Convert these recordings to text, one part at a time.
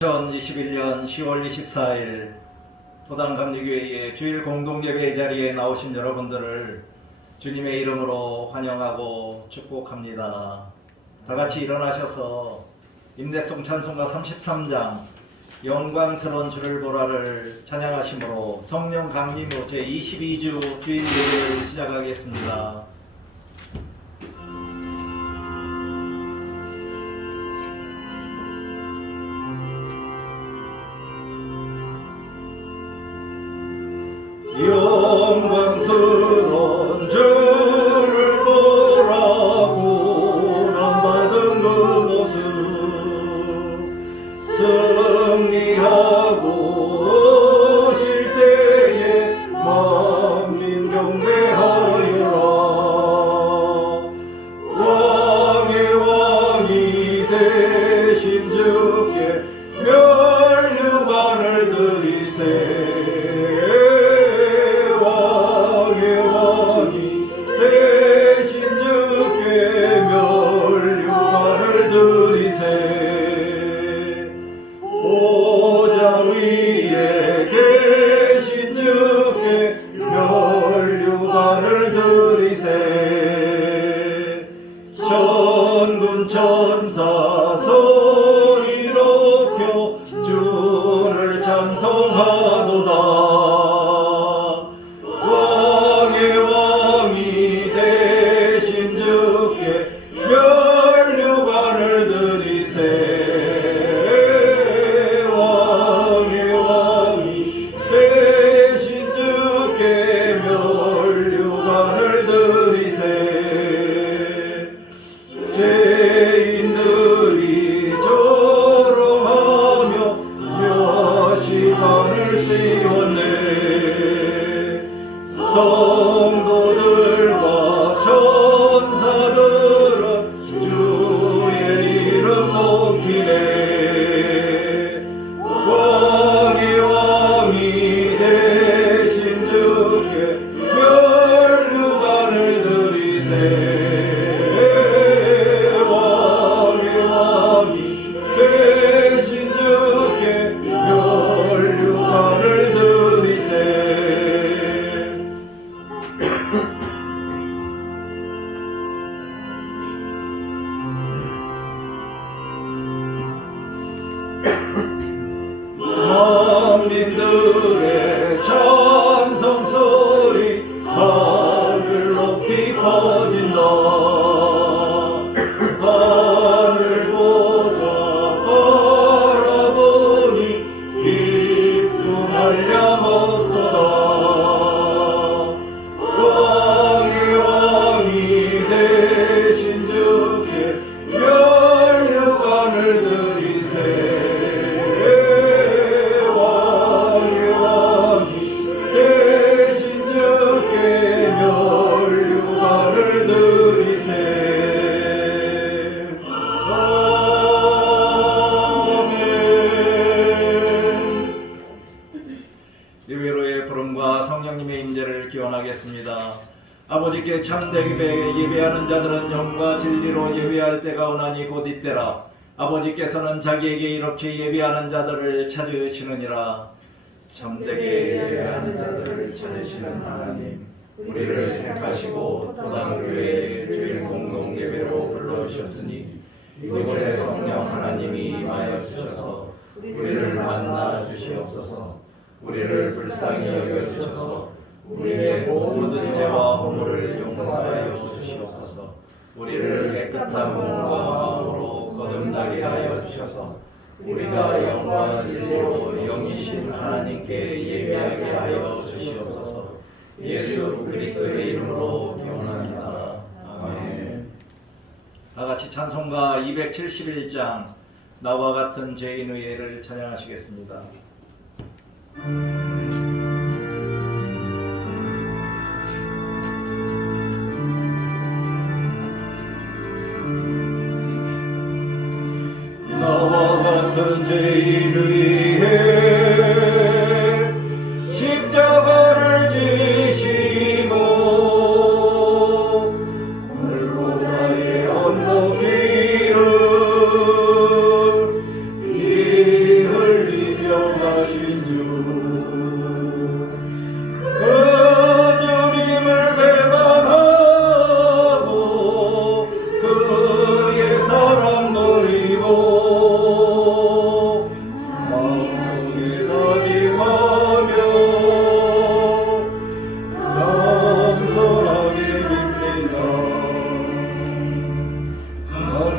2021년 10월 24일 토당감리교회의 주일 공동예배 자리에 나오신 여러분들을 주님의 이름으로 환영하고 축복합니다. 다같이 일어나셔서 임대송 찬송가 33장 영광스러운 주를 보라를 찬양하심으로 성령 강림 후 제22주 주일 예배를 시작하겠습니다. 영광스러운 주를 보라고 난 받은 그곳은 승리하고 오실 때에 만민 경배하여라. 왕의 왕이 되신 주께 면류관을 드리세. 보좌 위에 계신 주께 면류관을 드리세. 천군 천사 소리 높여 주를 찬송하도다. 왕의 왕이 되신 주께 면류관을 드리세. 죄인들이 조롱하며 멸시관을 씌웠네. 성도들과 천사들은 주의 이름 높이네. 왕의 왕이 되신 주께 면류관을 드리세. 만민들의 찬송 소리 하늘 높이 퍼진다. 하늘 보자 바라보니 기쁨 한량없도다. 왕의 왕이 되신 주께 면류관을 드리세. 예배로의 부름과 성령님의 임재를 기원하겠습니다. 아버지께 참되게 예배하는 자들은 영과 진리로 예배할 때가 오나니 곧 이때라. 아버지께서는 자기에게 이렇게 예배하는 자들을 찾으시느니라. 참되게 예배하는 자들을 찾으시는 하나님, 우리를 택하시고 토당교회의 주일 공동예배로 불러주셨으니 이곳에 성령 하나님이 임하여 주셔서 우리를 만나 주시옵소서. 우리를 불쌍히 여겨주셔서 우리의 모든 죄와 허물을 용서하여 주시옵소서. 우리를 깨끗한 몸과 마음으로 거듭나게 하여 주셔서 우리가 영과 진리로 영이신 하나님께 예배하게 하여 주시옵소서. 예수 그리스도의 이름으로 기원합니다. 아멘. 다같이 찬송가 271장 나와 같은 죄인 의를 찬양하시겠습니다. 나와 같은 죄인 위해 십자가를 지시고 골고다의 언덕 길을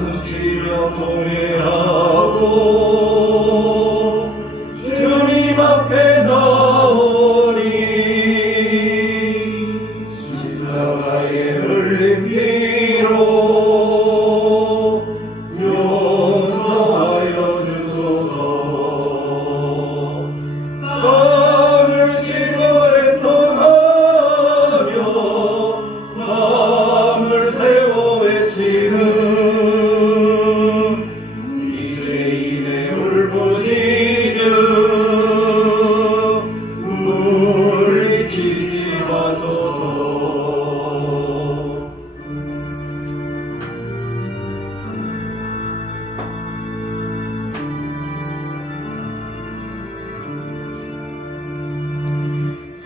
가슴 치며 통회하고 주님 앞에 나오니 십자가에 흘린 피로 용서하여 주소서. 밤을 치며 애통하며 밤을 새워 외치는 이대인의 울부짖음 물리치지 마소서.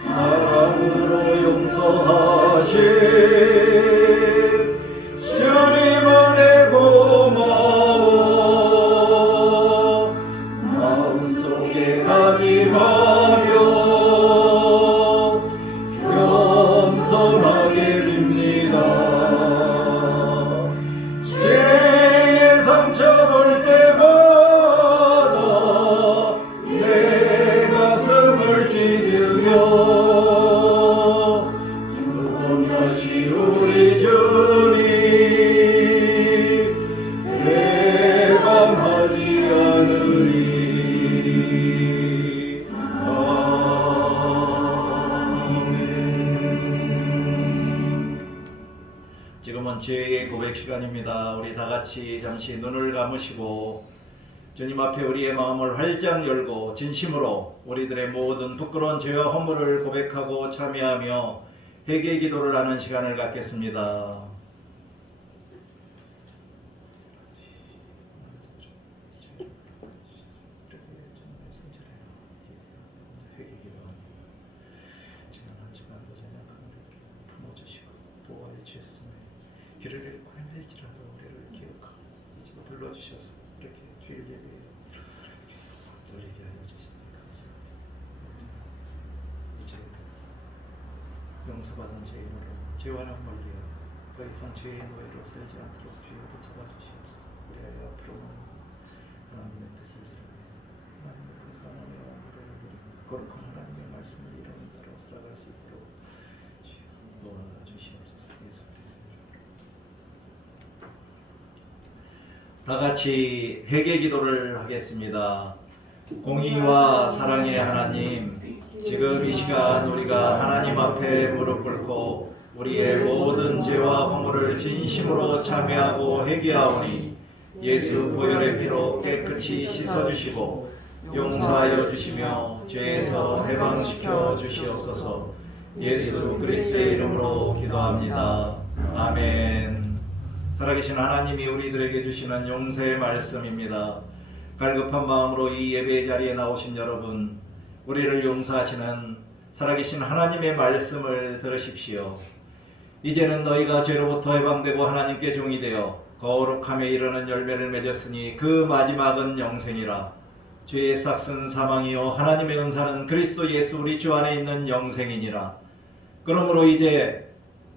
사랑으로 용서하신 주님 은혜 고마워. 마음속에 다짐하며 겸손하게 빕니다. 죄의 상처 볼 때마다 내 가슴을 찢으며 두 번 다시 우리 주님 해방하지 않으리. 지금은 죄의 고백 시간입니다. 우리 다 같이 잠시 눈을 감으시고 주님 앞에 우리의 마음을 활짝 열고 진심으로 우리들의 모든 부끄러운 죄와 허물을 고백하고 참여하며 회개 기도를 하는 시간을 갖겠습니다. 길을 잃고 헤맬지라도 우리를 기억하고 불러주셔서 이렇게 주일 예배에 누리게 하여 주시니 감사합니다. 용서받은 죄인으로 죄와는 멀리하여 더 이상 죄의 노예로 살지 않도록 주여 붙잡아주시옵소서. 우리의 앞으로는 하나님의 뜻을 이루며 하나님의 뜻 하나님의 왕국을 이루며 거룩한 하나님의 말씀을 이루는 자로 살아갈 수 있도록 주여 도와주시옵소서. 예수 다 같이 회개 기도를 하겠습니다. 공의와 사랑의 하나님, 지금 이 시간 우리가 하나님 앞에 무릎 꿇고 우리의 모든 죄와 허물을 진심으로 참회하고 회개하오니 예수 보혈의 피로 깨끗이 씻어주시고 용서하여 주시며 죄에서 해방시켜 주시옵소서. 예수 그리스도의 이름으로 기도합니다. 아멘. 살아계신 하나님이 우리들에게 주시는 용서의 말씀입니다. 갈급한 마음으로 이 예배 자리에 나오신 여러분, 우리를 용서하시는 살아계신 하나님의 말씀을 들으십시오. 이제는 너희가 죄로부터 해방되고 하나님께 종이 되어 거룩함에 이르는 열매를 맺었으니 그 마지막은 영생이라. 죄의 싹은 사망이요 하나님의 은사는 그리스도 예수 우리 주 안에 있는 영생이니라. 그러므로 이제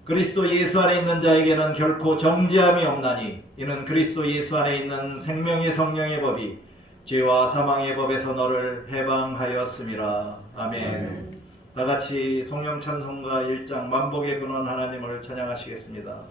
그리스도 예수 안에 있는 자에게는 결코 정죄함이 없나니 이는 그리스도 예수 안에 있는 생명의 성령의 법이 죄와 사망의 법에서 너를 해방하였음이라. 아멘. 다같이 성령 찬송가 1장 만복의 근원 하나님을 찬양하시겠습니다.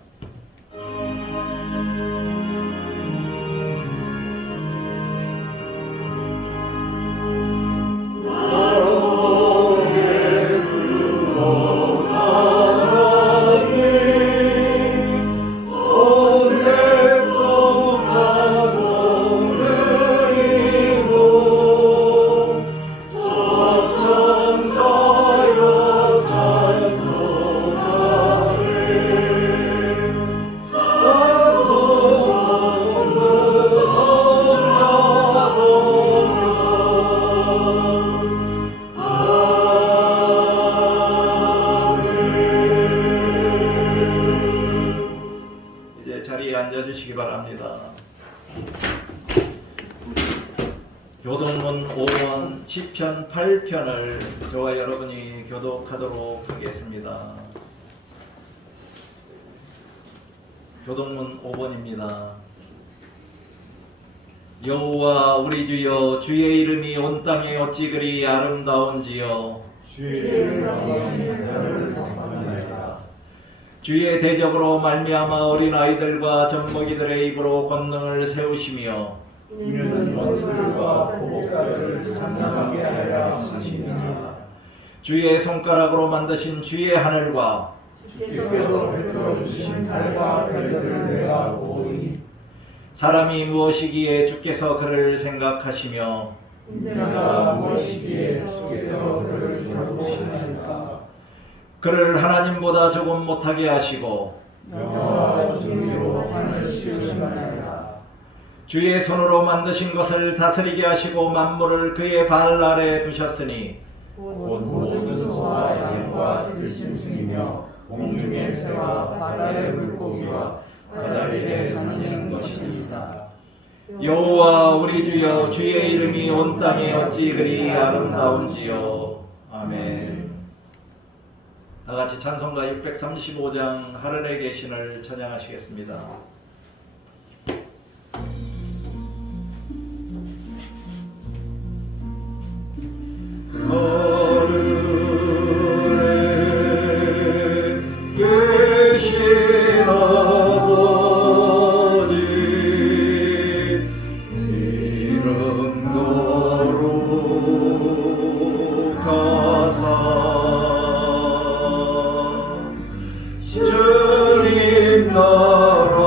앉아주시기 바랍니다. 교독문 5권 10편 8편을 저와 여러분이 교독하도록 하겠습니다. 교독문 5번입니다. 여호와 우리 주여, 주의 이름이 온 땅에 어찌 그리 아름다운지요. 주의 영광을 경배하나이다. 주의 대적으로 말미암아 어린 아이들과 젖먹이들의 입으로 권능을 세우시며 이는 원수들과 보복자를 찬양하게 하려 하시니라. 주의 손가락으로 만드신 주의 하늘과 주께서 베풀어 주신 달과 별들을 내가 보니 사람이 무엇이기에 주께서 그를 생각하시며 인자가 무엇이기에 주께서 그를 돌보시나이까. 그를 하나님보다 조금 못하게 하시고 명화와 존귀로 하늘 씌우셨나이다. 주의 손으로 만드신 것을 다스리게 하시고 만물을 그의 발 아래 두셨으니 곧 모든 소와 양과 들짐승이며 공중의 새와 바다의 물고기와 바다 위에 다니는 것입니다. 여호와 우리 주여, 주의 이름이 온 땅에 어찌 그리 아름다운지요. 아멘. 다 같이 찬송가 635장 하늘에 계신을 찬양하시겠습니다. 하늘에 계신 아버지, 이름 거룩하사 주님 나라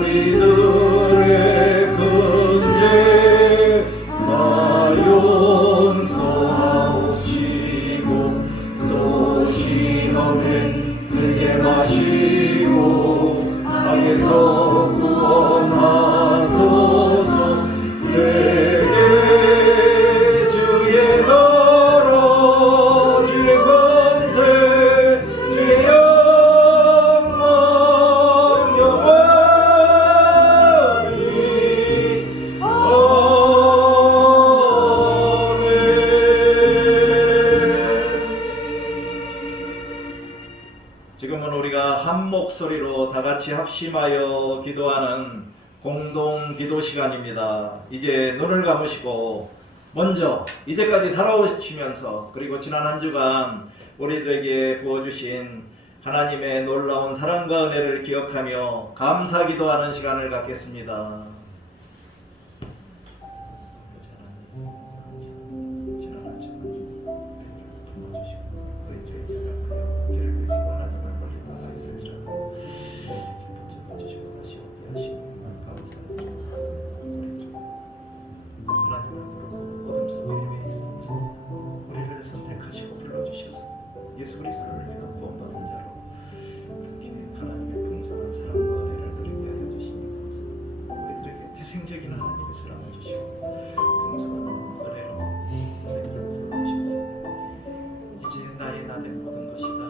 우리들의 근제 다 용서하옵시고 또 시험에 들게 마시고 악에서 구원하소서. 내게 주의 나라 주의 권세 주의 영광 영원히 아멘. 지금은 우리가 한 목소리로 다 같이 합심하여 기도하는 공동 기도 시간입니다. 이제 눈을 감으시고 먼저 이제까지 살아오시면서 그리고 지난 한 주간 우리들에게 부어주신 하나님의 놀라운 사랑과 은혜를 기억하며 감사 기도하는 시간을 갖겠습니다. 지난 한 주간 부어주시고 우리 죄인들과 괴를 주시고 하나님을 멀리 떠나 있을지라도 붙여주시고 다시 오게 하시고 하나님 앞으로 어둠 속에 헤매 있었지 우리를 선택하시고 불러주셔서 예수 그리스도를 믿어 구원받은 자로 이렇게 하나님의 풍성한 사랑과 은혜를 누리게 하여 주시니 우리들에게 태생적인 하나님의 사랑을 주시고 풍성한 은혜로 우리를 불러주셔서 이제 나의 나된 모든 것이다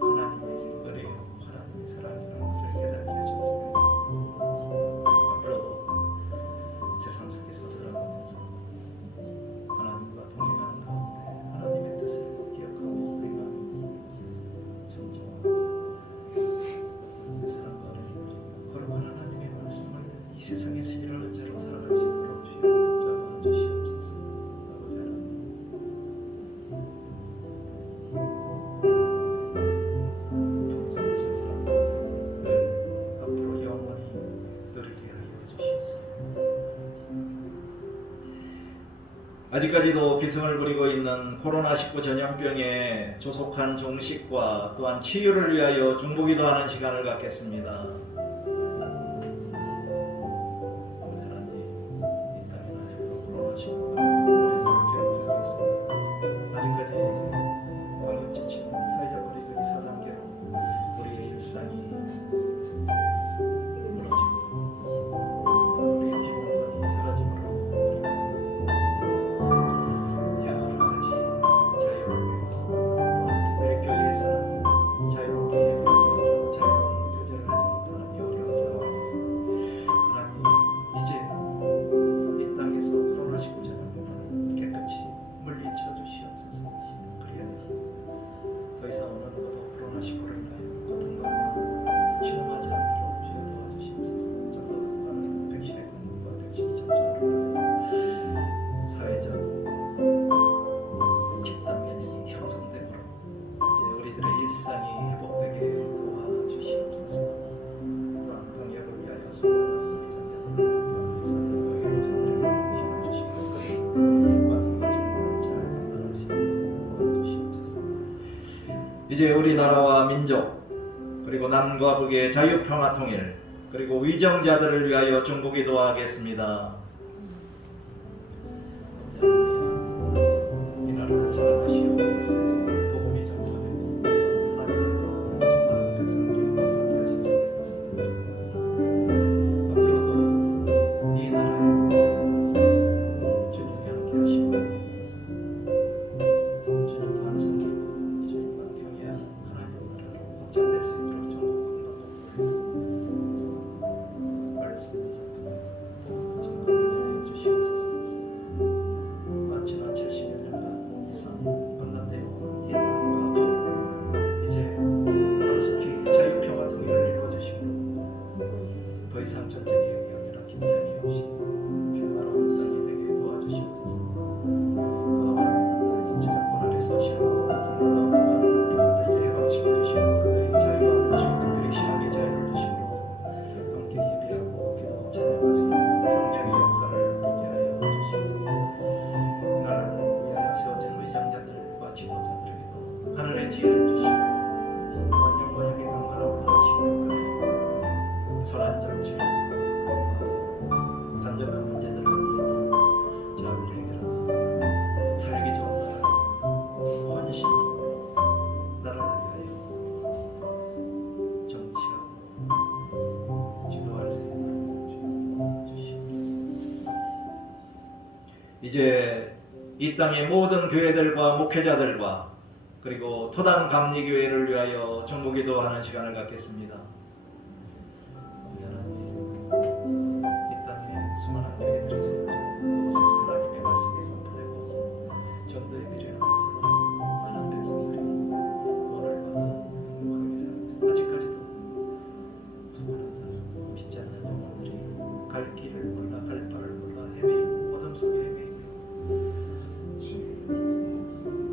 하나님의 은혜요 하나님의 사랑이라는 것을 깨닫게 하셨습니다. 앞으로도 세상 속에서 살아가면서 하나님과 동행하는 가운데 하나님의 뜻을 기억하고 우리가 순종하고 하나님의 사랑과 은혜를 누리며 거룩한 하나님의 말씀을 이 세상에서 일어날 자로 살아갈 수 있도록 주여 붙잡아 주시옵소서. 아버지 하나님, 풍성하신 사랑과 은혜를 앞으로 영원히 누리게 하여 주시옵소서. 아직까지도 기승을 부리고 있는 코로나19 전염병에 조속한 종식과 또한 치유를 위하여 중보기도 하는 시간을 갖겠습니다. 아버지 하나님, 이 땅에는 아직도 코로나19가 우리들을 괴롭히고 있습니다. 아직까지 방역 지침 사회적 거리두기 4단계로 우리의 일상이 무너지고 우리의 기본권이 사라짐으로 우리 이제 우리나라와 민족 그리고 남과 북의 자유평화 통일 그리고 위정자들을 위하여 중보기도하겠습니다. 이 나라를 사랑하시오. 복음이 전파되고 하나님과 수많은 백성들이 만나주셨습니다. 앞으로도 이 나라에 주님이 함께 하시고 주님과 함께 주님과 경외하는 하나님 나라로 확장될 수 있도록 전국을 말씀을 전하고 증거를 주시옵소서. 지난 70여 년간 이상 분란되어 이 나라가 이제 하루속히 자유평화 통일을 이루어주시고 더 이상 전쟁이 아니라 긴장이 없이 평화로운 땅이 되게 도와주시옵소서. 그동안 정권 아래서 싫어하고 분노하고 이제 해방시켜주시고 그들의 자유와 주시고 특별히 신앙의 자유를 주시고 함께 예배하고 기도 찬양할 수 있는 성령의 역사를 있게 하여 주시고 나라를 위하여 세워진 위정자들과 지도자들에게도 하늘의 지혜를 주시고 영광에게 강건함을 더하시고 그들이 선한 정치로 산적한 문제들을 위하여 자유를 해결하고 살기 좋은 나라로 헌신적으로 나라를 위하여 정치하고 지도할 수 있도록 주시옵소서. 이제 이 땅의 모든 교회들과 목회자들과 그리고 토단 감리교회를 위하여 중보기도하는 시간을 갖겠습니다. 하나님, 이 땅에 수많은 교회들이 세워지고 그곳에서 하나님의 말씀이 선포되고 전도에 필요한 것으로 많은 백성들이 오늘 행복하게 살고 있습니다. 아직까지도 수많은 사람, 믿지 않는 영혼들이 갈 길을 몰라 갈 바를 몰라 헤매이고 어둠 속에 헤매이고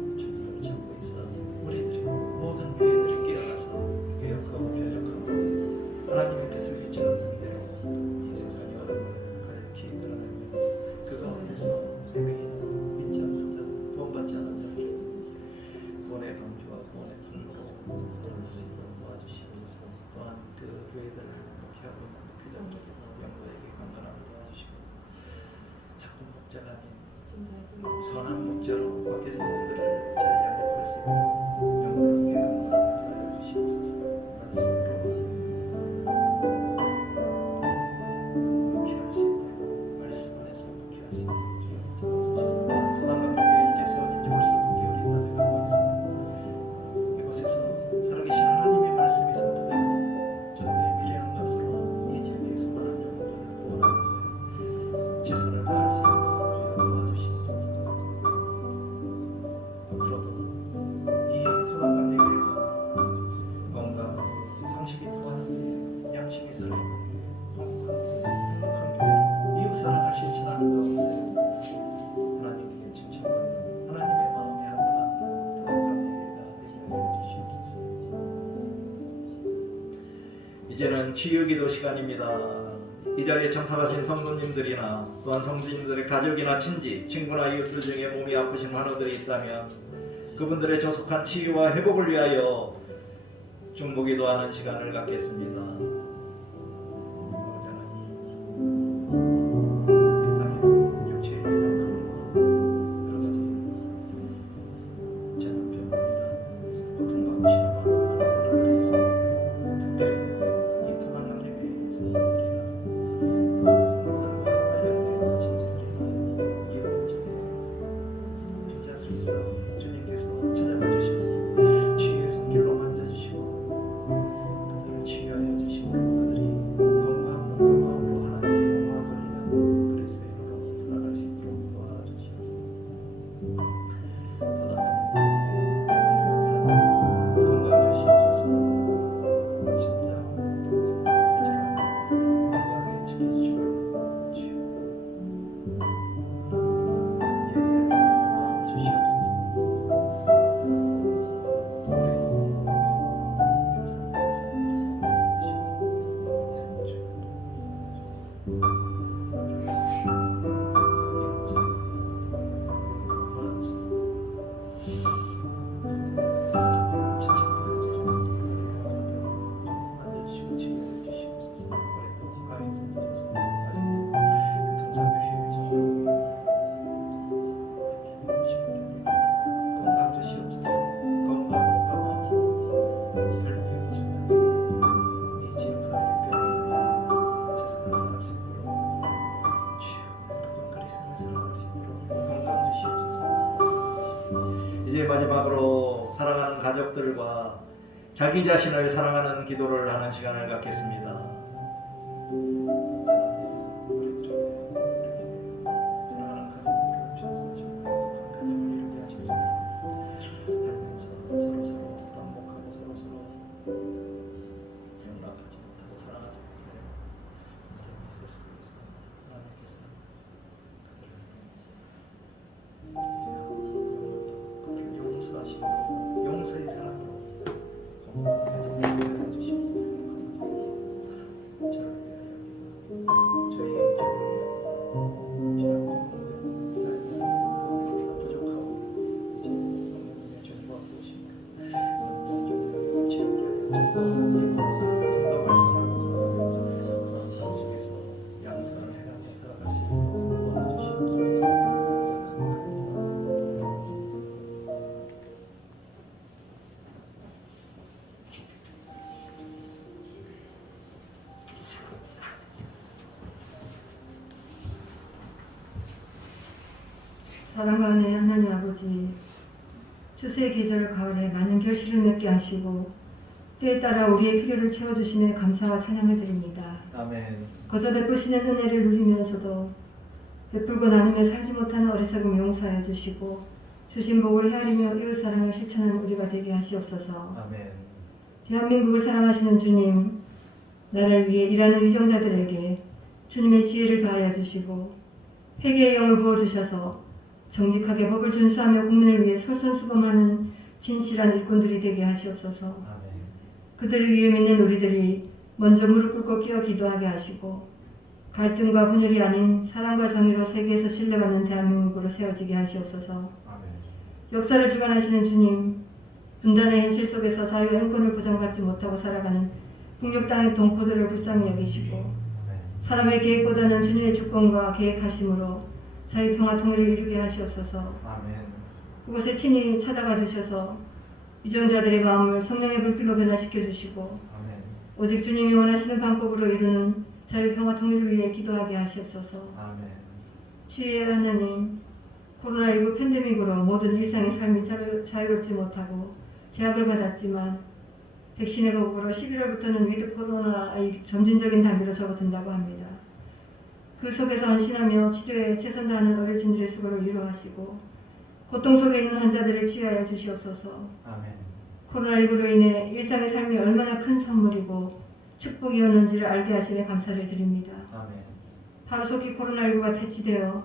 주님을 찾고 있어 우리들이 모든 교회들이 깨어나서 개혁하고 변혁하고 하나님의 뜻을 잃지 않는 대로 이 세상의 어둠을 가르치 드러내며 그 가운데서 헤매이는 믿지 않는 자들, 구원받지 않은 자들 구원의 방주와 구원의 통로로 살아갈 수 있도록 도와주시옵소서. 또한 그 교회들을 목회하고 있는 목회자들에게 영도에게 강건함을 도와주시고 자꾸 목자가 아닌 선한 목자로 바뀌어진 영들을 잘 양육할 수 있도록 영들에게 강건함을 도와주시옵소서. 말씀으로 목회할 수 있도록 말씀 안에서 목회할 수 있도록 주님 잡아주시고 토단감리교회 이제 세워진 지 벌써 9개월이 다 돼가고 있습니다. 이곳에서 살아계신 하나님의 말씀이 선포되고 전도에 미래한 것으로 이 지역의 수많은 영혼들을 구원하는 거예요. 최선을 다할 수 있도록 도와주시옵소서. 앞으로도 이 토단감리교회가 뭔가 상식이 통하는 양심이 살아있고 행복한 교회, 이웃 사랑을 실천하는 가운데 하나님께 칭찬받는 하나님의 마음에 합당한 토단감리교회가 되게 해주시옵소서. 이제는 치유기도 시간입니다. 이 자리에 참석하신 성도님들이나 또한 성도님들의 가족이나 친지, 친구나 이웃들 중에 몸이 아프신 환우들이 있다면 그분들의 조속한 치유와 회복을 위하여 중보기도하는 시간을 갖겠습니다. 이 땅에 육체의 영향으로 여러 가지 전염병이나 고통받고 싶은 환우들이 있습니다. 특별히 이 토단감리교회의 성도들이나 성도들과 관련된 친지들이나 이웃들 중에 빈자들이 있어 주님께서 찾아봐 주셔서 치유의 손길로 만져주시고 그들을 치유하여 주시고 이제 마지막으로 사랑하는 가족들과 자기 자신을 사랑하는 기도를 하는 시간을 갖겠습니다. 용서의 사랑으로 사랑하는 하나님 아버지, 추수의 계절 가을에 많은 결실을 맺게 하시고 때에 따라 우리의 필요를 채워주심에 감사와 찬양을 드립니다. 아멘. 거저 베푸시는 은혜를 누리면서도 베풀고 나누며 살지 못하는 어리석음 용서하여 주시고 주신 복을 헤아리며 이웃사랑을 실천하는 우리가 되게 하시옵소서. 아멘. 대한민국을 사랑하시는 주님, 나를 위해 일하는 위정자들에게 주님의 지혜를 더하여 주시고 회개의 영을 부어주셔서 정직하게 법을 준수하며 국민을 위해 솔선수범하는 진실한 일꾼들이 되게 하시옵소서. 아멘. 그들을 위해 믿는 우리들이 먼저 무릎 꿇고 끼어 기도하게 하시고 갈등과 분열이 아닌 사랑과 정의로 세계에서 신뢰받는 대한민국으로 세워지게 하시옵소서. 아멘. 역사를 주관하시는 주님, 분단의 현실 속에서 자유 행권을 보장받지 못하고 살아가는 북녘 땅의 동포들을 불쌍히 여기시고 사람의 계획보다는 주님의 주권과 계획하심으로 자유 평화 통일을 이루게 하시옵소서. 아멘. 그곳에 친히 찾아가 주셔서 유정자들의 마음을 성령의 불길로 변화시켜 주시고 아멘. 오직 주님이 원하시는 방법으로 이루는 자유 평화 통일을 위해 기도하게 하시옵소서. 아멘. 주의 하나님, 코로나19 팬데믹으로 모든 일상의 삶이 자유롭지 못하고 제약을 받았지만 백신의 도구로 11월부터는 위드 코로나의 점진적인 단계로 접어든다고 합니다. 그 속에서 헌신하며 치료에 최선 다하는 의료진들의 수고를 위로하시고 고통 속에 있는 환자들을 치유하여 주시옵소서. 아멘. 코로나19로 인해 일상의 삶이 얼마나 큰 선물이고 축복이었는지를 알게 하심에 감사를 드립니다. 아멘. 하루속히 코로나19가 퇴치되어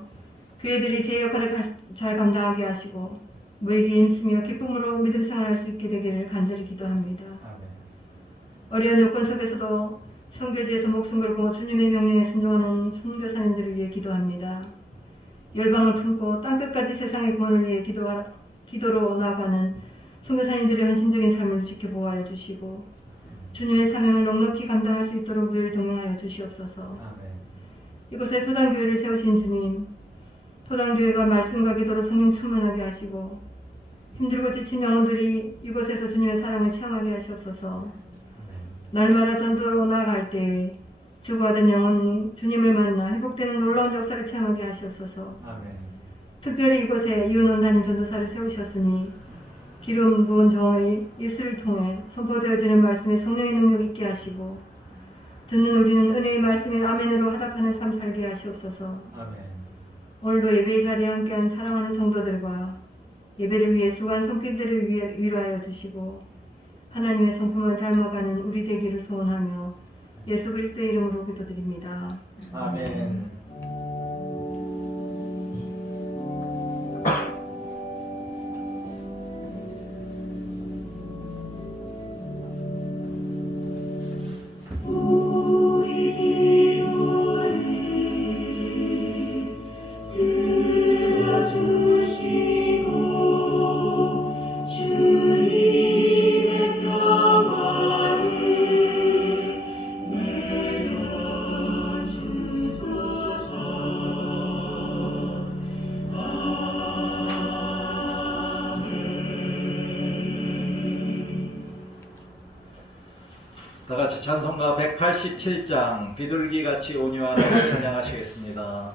교회들이 제 역할을 잘 감당하게 하시고 무에게 힘쓰며 기쁨으로 믿음 생활할 수 있게 되기를 간절히 기도합니다. 아멘. 어려운 요건 속에서도 선교지에서 목숨 걸고 주님의 명령에 순종하는 선교사님들을 위해 기도합니다. 열방을 품고 땅끝까지 세상의 구원을 위해 기도로 나아가는 선교사님들의 헌신적인 삶을 지켜보아여 주시고 주님의 사명을 넉넉히 감당할 수 있도록 늘 동행하여 주시옵소서. 아멘. 이곳에 토당교회를 세우신 주님, 토당교회가 말씀과 기도로 성령 충만하게 하시고 힘들고 지친 영혼들이 이곳에서 주님의 사랑을 체험하게 하시옵소서. 날마다 전도로 나아갈 때 죽어가던 영혼이 주님을 만나 회복되는 놀라운 역사를 체험하게 하시옵소서. 아멘. 특별히 이곳에 이은원단임 전도사를 세우셨으니 기름 부은 종의 입술을 통해 선포되어지는 말씀에 성령의 능력 있게 하시고 듣는 우리는 은혜의 말씀에 아멘으로 화답하는 삶 살게 하시옵소서. 아멘. 오늘도 예배의 자리에 함께한 사랑하는 성도들과 예배를 위해 수고한 손길들을 위해 위로하여 주시고 하나님의 성품을 닮아가는 우리 되기를 소원하며 예수 그리스도의 이름으로 기도드립니다. 아멘. 다 같이 찬송가 187장 비둘기같이 온유한 찬양하시겠습니다.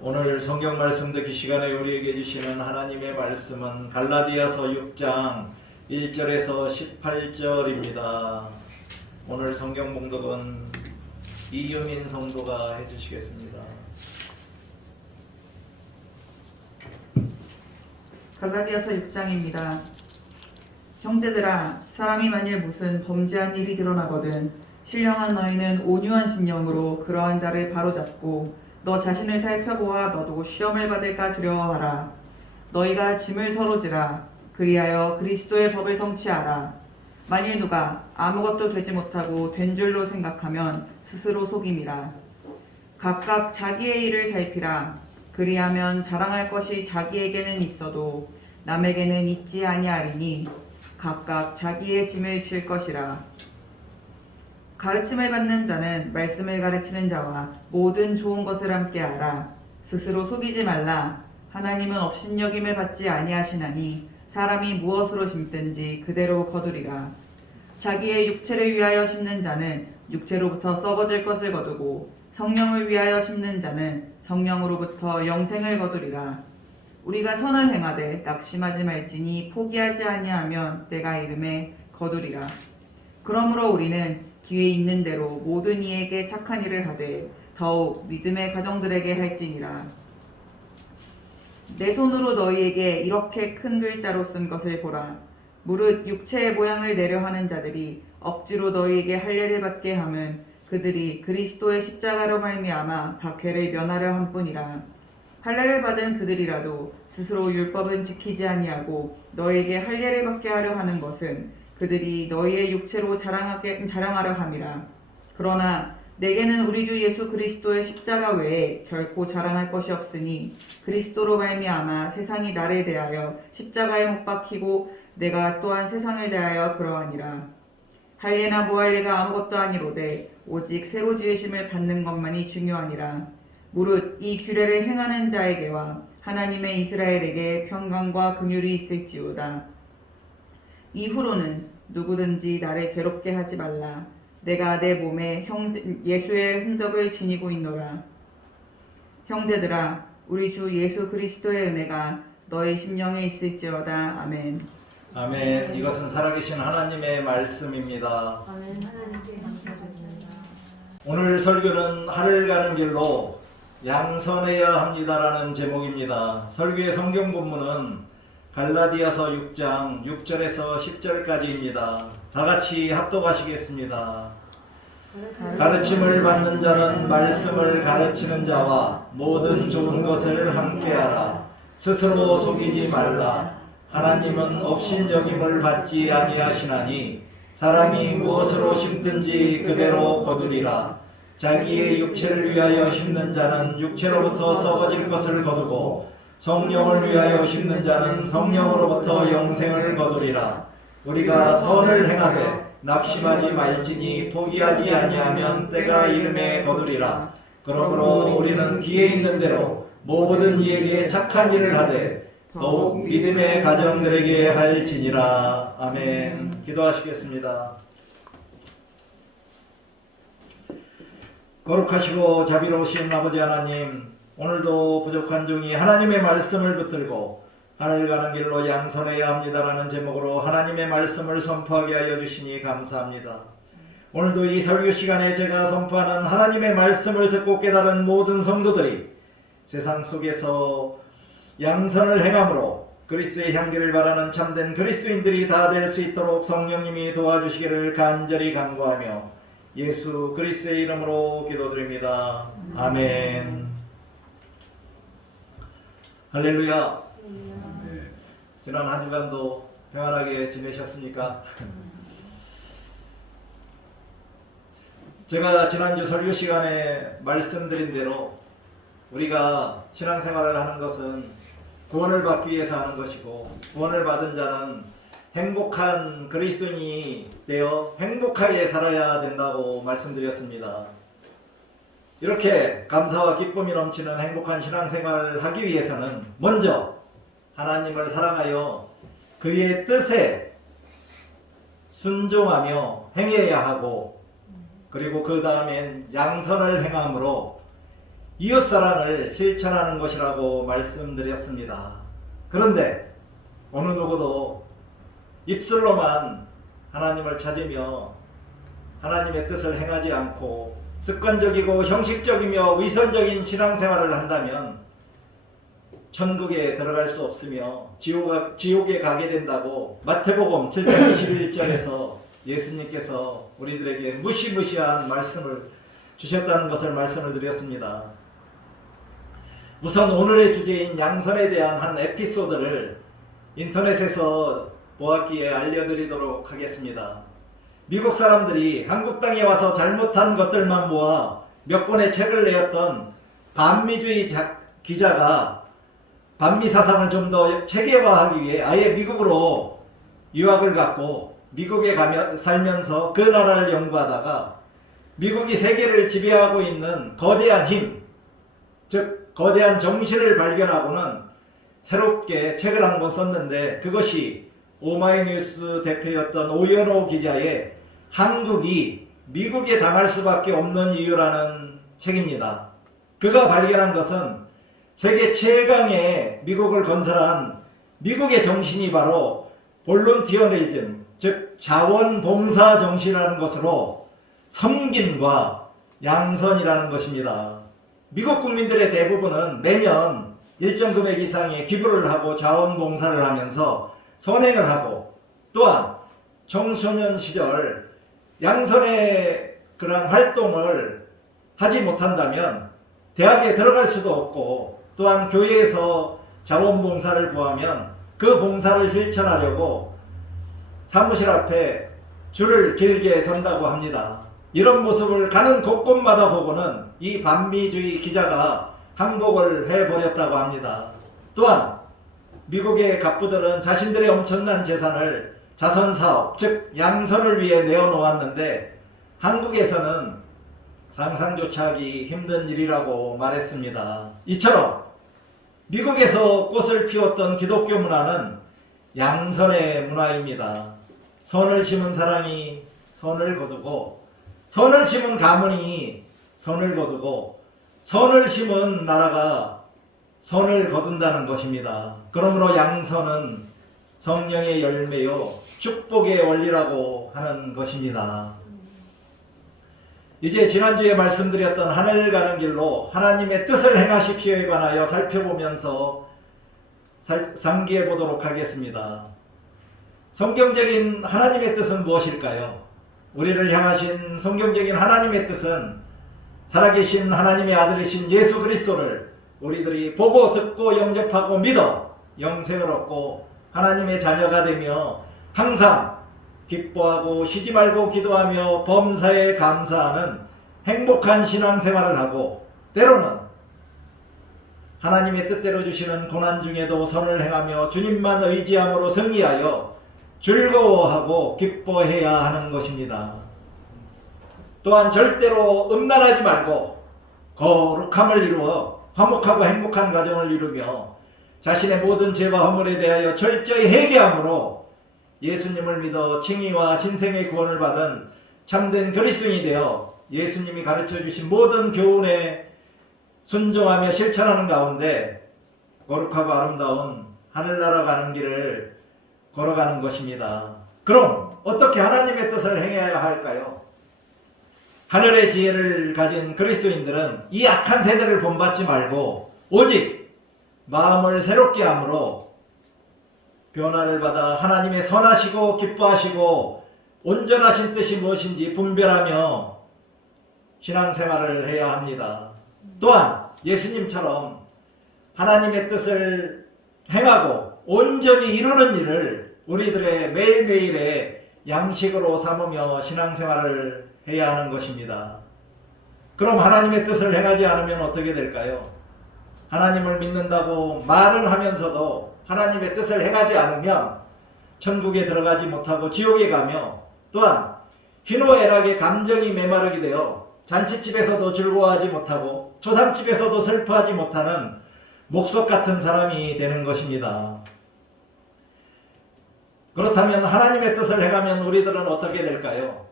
오늘 성경 말씀 듣기 시간에 우리에게 주시는 하나님의 말씀은 갈라디아서 6장 1절에서 18절입니다. 오늘 성경 봉독은 이유민 성도가 해주시겠습니다. 갈라디아서 6장입니다. 형제들아, 사람이 만일 무슨 범죄한 일이 드러나거든 신령한 너희는 온유한 심령으로 그러한 자를 바로잡고 너 자신을 살펴보아 너도 시험을 받을까 두려워하라. 너희가 짐을 서로 지라. 그리하여 그리스도의 법을 성취하라. 만일 누가 아무것도 되지 못하고 된 줄로 생각하면 스스로 속임이라. 각각 자기의 일을 살피라. 그리하면 자랑할 것이 자기에게는 있어도 남에게는 있지 아니하리니 각각 자기의 짐을 질 것이라. 가르침을 받는 자는 말씀을 가르치는 자와 모든 좋은 것을 함께 하라. 스스로 속이지 말라. 하나님은 업신여김을 받지 아니하시나니 사람이 무엇으로 심든지 그대로 거두리라. 자기의 육체를 위하여 심는 자는 육체로부터 썩어질 것을 거두고 성령을 위하여 심는 자는 성령으로부터 영생을 거두리라. 우리가 선을 행하되 낙심하지 말지니 포기하지 아니하면 때가 이름에 거두리라. 그러므로 우리는 기회 있는 대로 모든 이에게 착한 일을 하되 더욱 믿음의 가정들에게 할지니라. 내 손으로 너희에게 이렇게 큰 글자로 쓴 것을 보라. 무릇 육체의 모양을 내려 하는 자들이 억지로 너희에게 할례를 받게 함은 그들이 그리스도의 십자가로 말미암아 박해를 면하려 함뿐이라. 할례를 받은 그들이라도 스스로 율법은 지키지 아니하고 너희에게 할례를 받게 하려 하는 것은 그들이 너희의 육체로 자랑하려 함이라. 그러나 내게는 우리 주 예수 그리스도의 십자가 외에 결코 자랑할 것이 없으니 그리스도로 말미암아 세상이 나를 대하여 십자가에 못 박히고 내가 또한 세상을 대하여 그러하니라. 할례나 무할례가 아무것도 아니로되 오직 새로 지으심을 받는 것만이 중요하니라. 무릇 이 규례를 행하는 자에게와 하나님의 이스라엘에게 평강과 긍휼이 있을지어다. 이후로는 누구든지 나를 괴롭게 하지 말라. 내가 내 몸에 예수의 흔적을 지니고 있노라. 형제들아, 우리 주 예수 그리스도의 은혜가 너희 심령에 있을지어다. 아멘. 아멘. 이것은 살아계신 하나님의 말씀입니다. 아멘. 하나님께 감사드립니다. 오늘 설교는 하늘 가는 길로 양선해야 합니다라는 제목입니다. 설교의 성경 본문은 갈라디아서 6장 6절에서 10절까지입니다. 다 같이 합독하시겠습니다. 가르침을 받는 자는 말씀을 가르치는 자와 모든 좋은 것을 함께하라. 스스로 속이지 말라. 하나님은 업신여김을 받지 아니하시나니 사람이 무엇으로 심든지 그대로 거두리라. 자기의 육체를 위하여 심는 자는 육체로부터 썩어질 것을 거두고 성령을 위하여 심는 자는 성령으로부터 영생을 거두리라. 우리가 선을 행하되 낙심하지 말지니 포기하지 아니하면 때가 이름에 거두리라. 그러므로 우리는 기회 있는 대로 모든 이에게 착한 일을 하되 더욱 믿음의 가정들에게 할지니라. 아멘. 기도하시겠습니다. 거룩하시고 자비로우신 아버지 하나님, 오늘도 부족한 종이 하나님의 말씀을 붙들고 하늘 가는 길로 양선해야 합니다라는 제목으로 하나님의 말씀을 선포하게 하여 주시니 감사합니다. 오늘도 이 설교 시간에 제가 선포하는 하나님의 말씀을 듣고 깨달은 모든 성도들이 세상 속에서 양선을 행함으로 그리스도의 향기를 바라는 참된 그리스도인들이 다 될 수 있도록 성령님이 도와주시기를 간절히 간구하며 예수 그리스도의 이름으로 기도드립니다. 아멘. 할렐루야. 지난 한 주간도 평안하게 지내셨습니까? 제가 지난주 설교 시간에 말씀드린 대로 우리가 신앙생활을 하는 것은 구원을 받기 위해서 하는 것이고 구원을 받은 자는 행복한 그리스도인이 되어 행복하게 살아야 된다고 말씀드렸습니다. 이렇게 감사와 기쁨이 넘치는 행복한 신앙생활을 하기 위해서는 먼저 하나님을 사랑하여 그의 뜻에 순종하며 행해야 하고 그리고 그 다음엔 양선을 행함으로 이웃사랑을 실천하는 것이라고 말씀드렸습니다. 그런데 어느 누구도 입술로만 하나님을 찾으며 하나님의 뜻을 행하지 않고 습관적이고 형식적이며 위선적인 신앙생활을 한다면 천국에 들어갈 수 없으며 지옥에 가게 된다고 마태복음 7장 21절에서 예수님께서 우리들에게 무시무시한 말씀을 주셨다는 것을 말씀을 드렸습니다. 우선 오늘의 주제인 양선에 대한 한 에피소드를 인터넷에서 보았기에 알려드리도록 하겠습니다. 미국 사람들이 한국 땅에 와서 잘못한 것들만 모아 몇 권의 책을 내었던 반미주의 기자가 반미 사상을 좀 더 체계화하기 위해 아예 미국으로 유학을 갔고 미국에 살면서 그 나라를 연구하다가 미국이 세계를 지배하고 있는 거대한 힘, 즉 거대한 정신을 발견하고는 새롭게 책을 한 권 썼는데 그것이 오마이뉴스 대표였던 오연호 기자의 한국이 미국에 당할 수밖에 없는 이유라는 책입니다. 그가 발견한 것은 세계 최강의 미국을 건설한 미국의 정신이 바로 볼런티어리즘, 즉 자원봉사 정신이라는 것으로 섬김과 양선이라는 것입니다. 미국 국민들의 대부분은 매년 일정 금액 이상의 기부를 하고 자원봉사를 하면서 선행을 하고 또한 청소년 시절 양선의 그런 활동을 하지 못한다면 대학에 들어갈 수도 없고 또한 교회에서 자원봉사를 구하면 그 봉사를 실천하려고 사무실 앞에 줄을 길게 선다고 합니다. 이런 모습을 가는 곳곳마다 보고는 이 반미주의 기자가 항복을 해버렸다고 합니다. 또한 미국의 갑부들은 자신들의 엄청난 재산을 자선사업, 즉 양선을 위해 내어놓았는데 한국에서는 상상조차 하기 힘든 일이라고 말했습니다. 이처럼 미국에서 꽃을 피웠던 기독교 문화는 양선의 문화입니다. 선을 심은 사람이 선을 거두고 선을 심은 가문이 선을 거두고 선을 심은 나라가 선을 거둔다는 것입니다. 그러므로 양선은 성령의 열매요 축복의 원리라고 하는 것입니다. 이제 지난주에 말씀드렸던 하늘 가는 길로 하나님의 뜻을 행하십시오에 관하여 살펴보면서 상기해 보도록 하겠습니다. 성경적인 하나님의 뜻은 무엇일까요? 우리를 향하신 성경적인 하나님의 뜻은 살아계신 하나님의 아들이신 예수 그리스도를 우리들이 보고 듣고 영접하고 믿어 영생을 얻고 하나님의 자녀가 되며 항상 기뻐하고 쉬지 말고 기도하며 범사에 감사하는 행복한 신앙생활을 하고 때로는 하나님의 뜻대로 주시는 고난 중에도 선을 행하며 주님만 의지함으로 승리하여 즐거워하고 기뻐해야 하는 것입니다. 또한 절대로 음란하지 말고 거룩함을 이루어 화목하고 행복한 가정을 이루며 자신의 모든 죄와 허물에 대하여 철저히 회개함으로 예수님을 믿어 칭의와 신생의 구원을 받은 참된 그리스도인이 되어 예수님이 가르쳐 주신 모든 교훈에 순종하며 실천하는 가운데 거룩하고 아름다운 하늘나라 가는 길을 걸어가는 것입니다. 그럼 어떻게 하나님의 뜻을 행해야 할까요? 하늘의 지혜를 가진 그리스도인들은 이 악한 세대를 본받지 말고 오직 마음을 새롭게 함으로 변화를 받아 하나님의 선하시고 기뻐하시고 온전하신 뜻이 무엇인지 분별하며 신앙생활을 해야 합니다. 또한 예수님처럼 하나님의 뜻을 행하고 온전히 이루는 일을 우리들의 매일매일의 양식으로 삼으며 신앙생활을 해야 하는 것입니다. 그럼 하나님의 뜻을 행하지 않으면 어떻게 될까요? 하나님을 믿는다고 말을 하면서도 하나님의 뜻을 행하지 않으면 천국에 들어가지 못하고 지옥에 가며 또한 희노애락의 감정이 메마르게 되어 잔치집에서도 즐거워하지 못하고 초상집에서도 슬퍼하지 못하는 목석 같은 사람이 되는 것입니다. 그렇다면 하나님의 뜻을 행하면 우리들은 어떻게 될까요?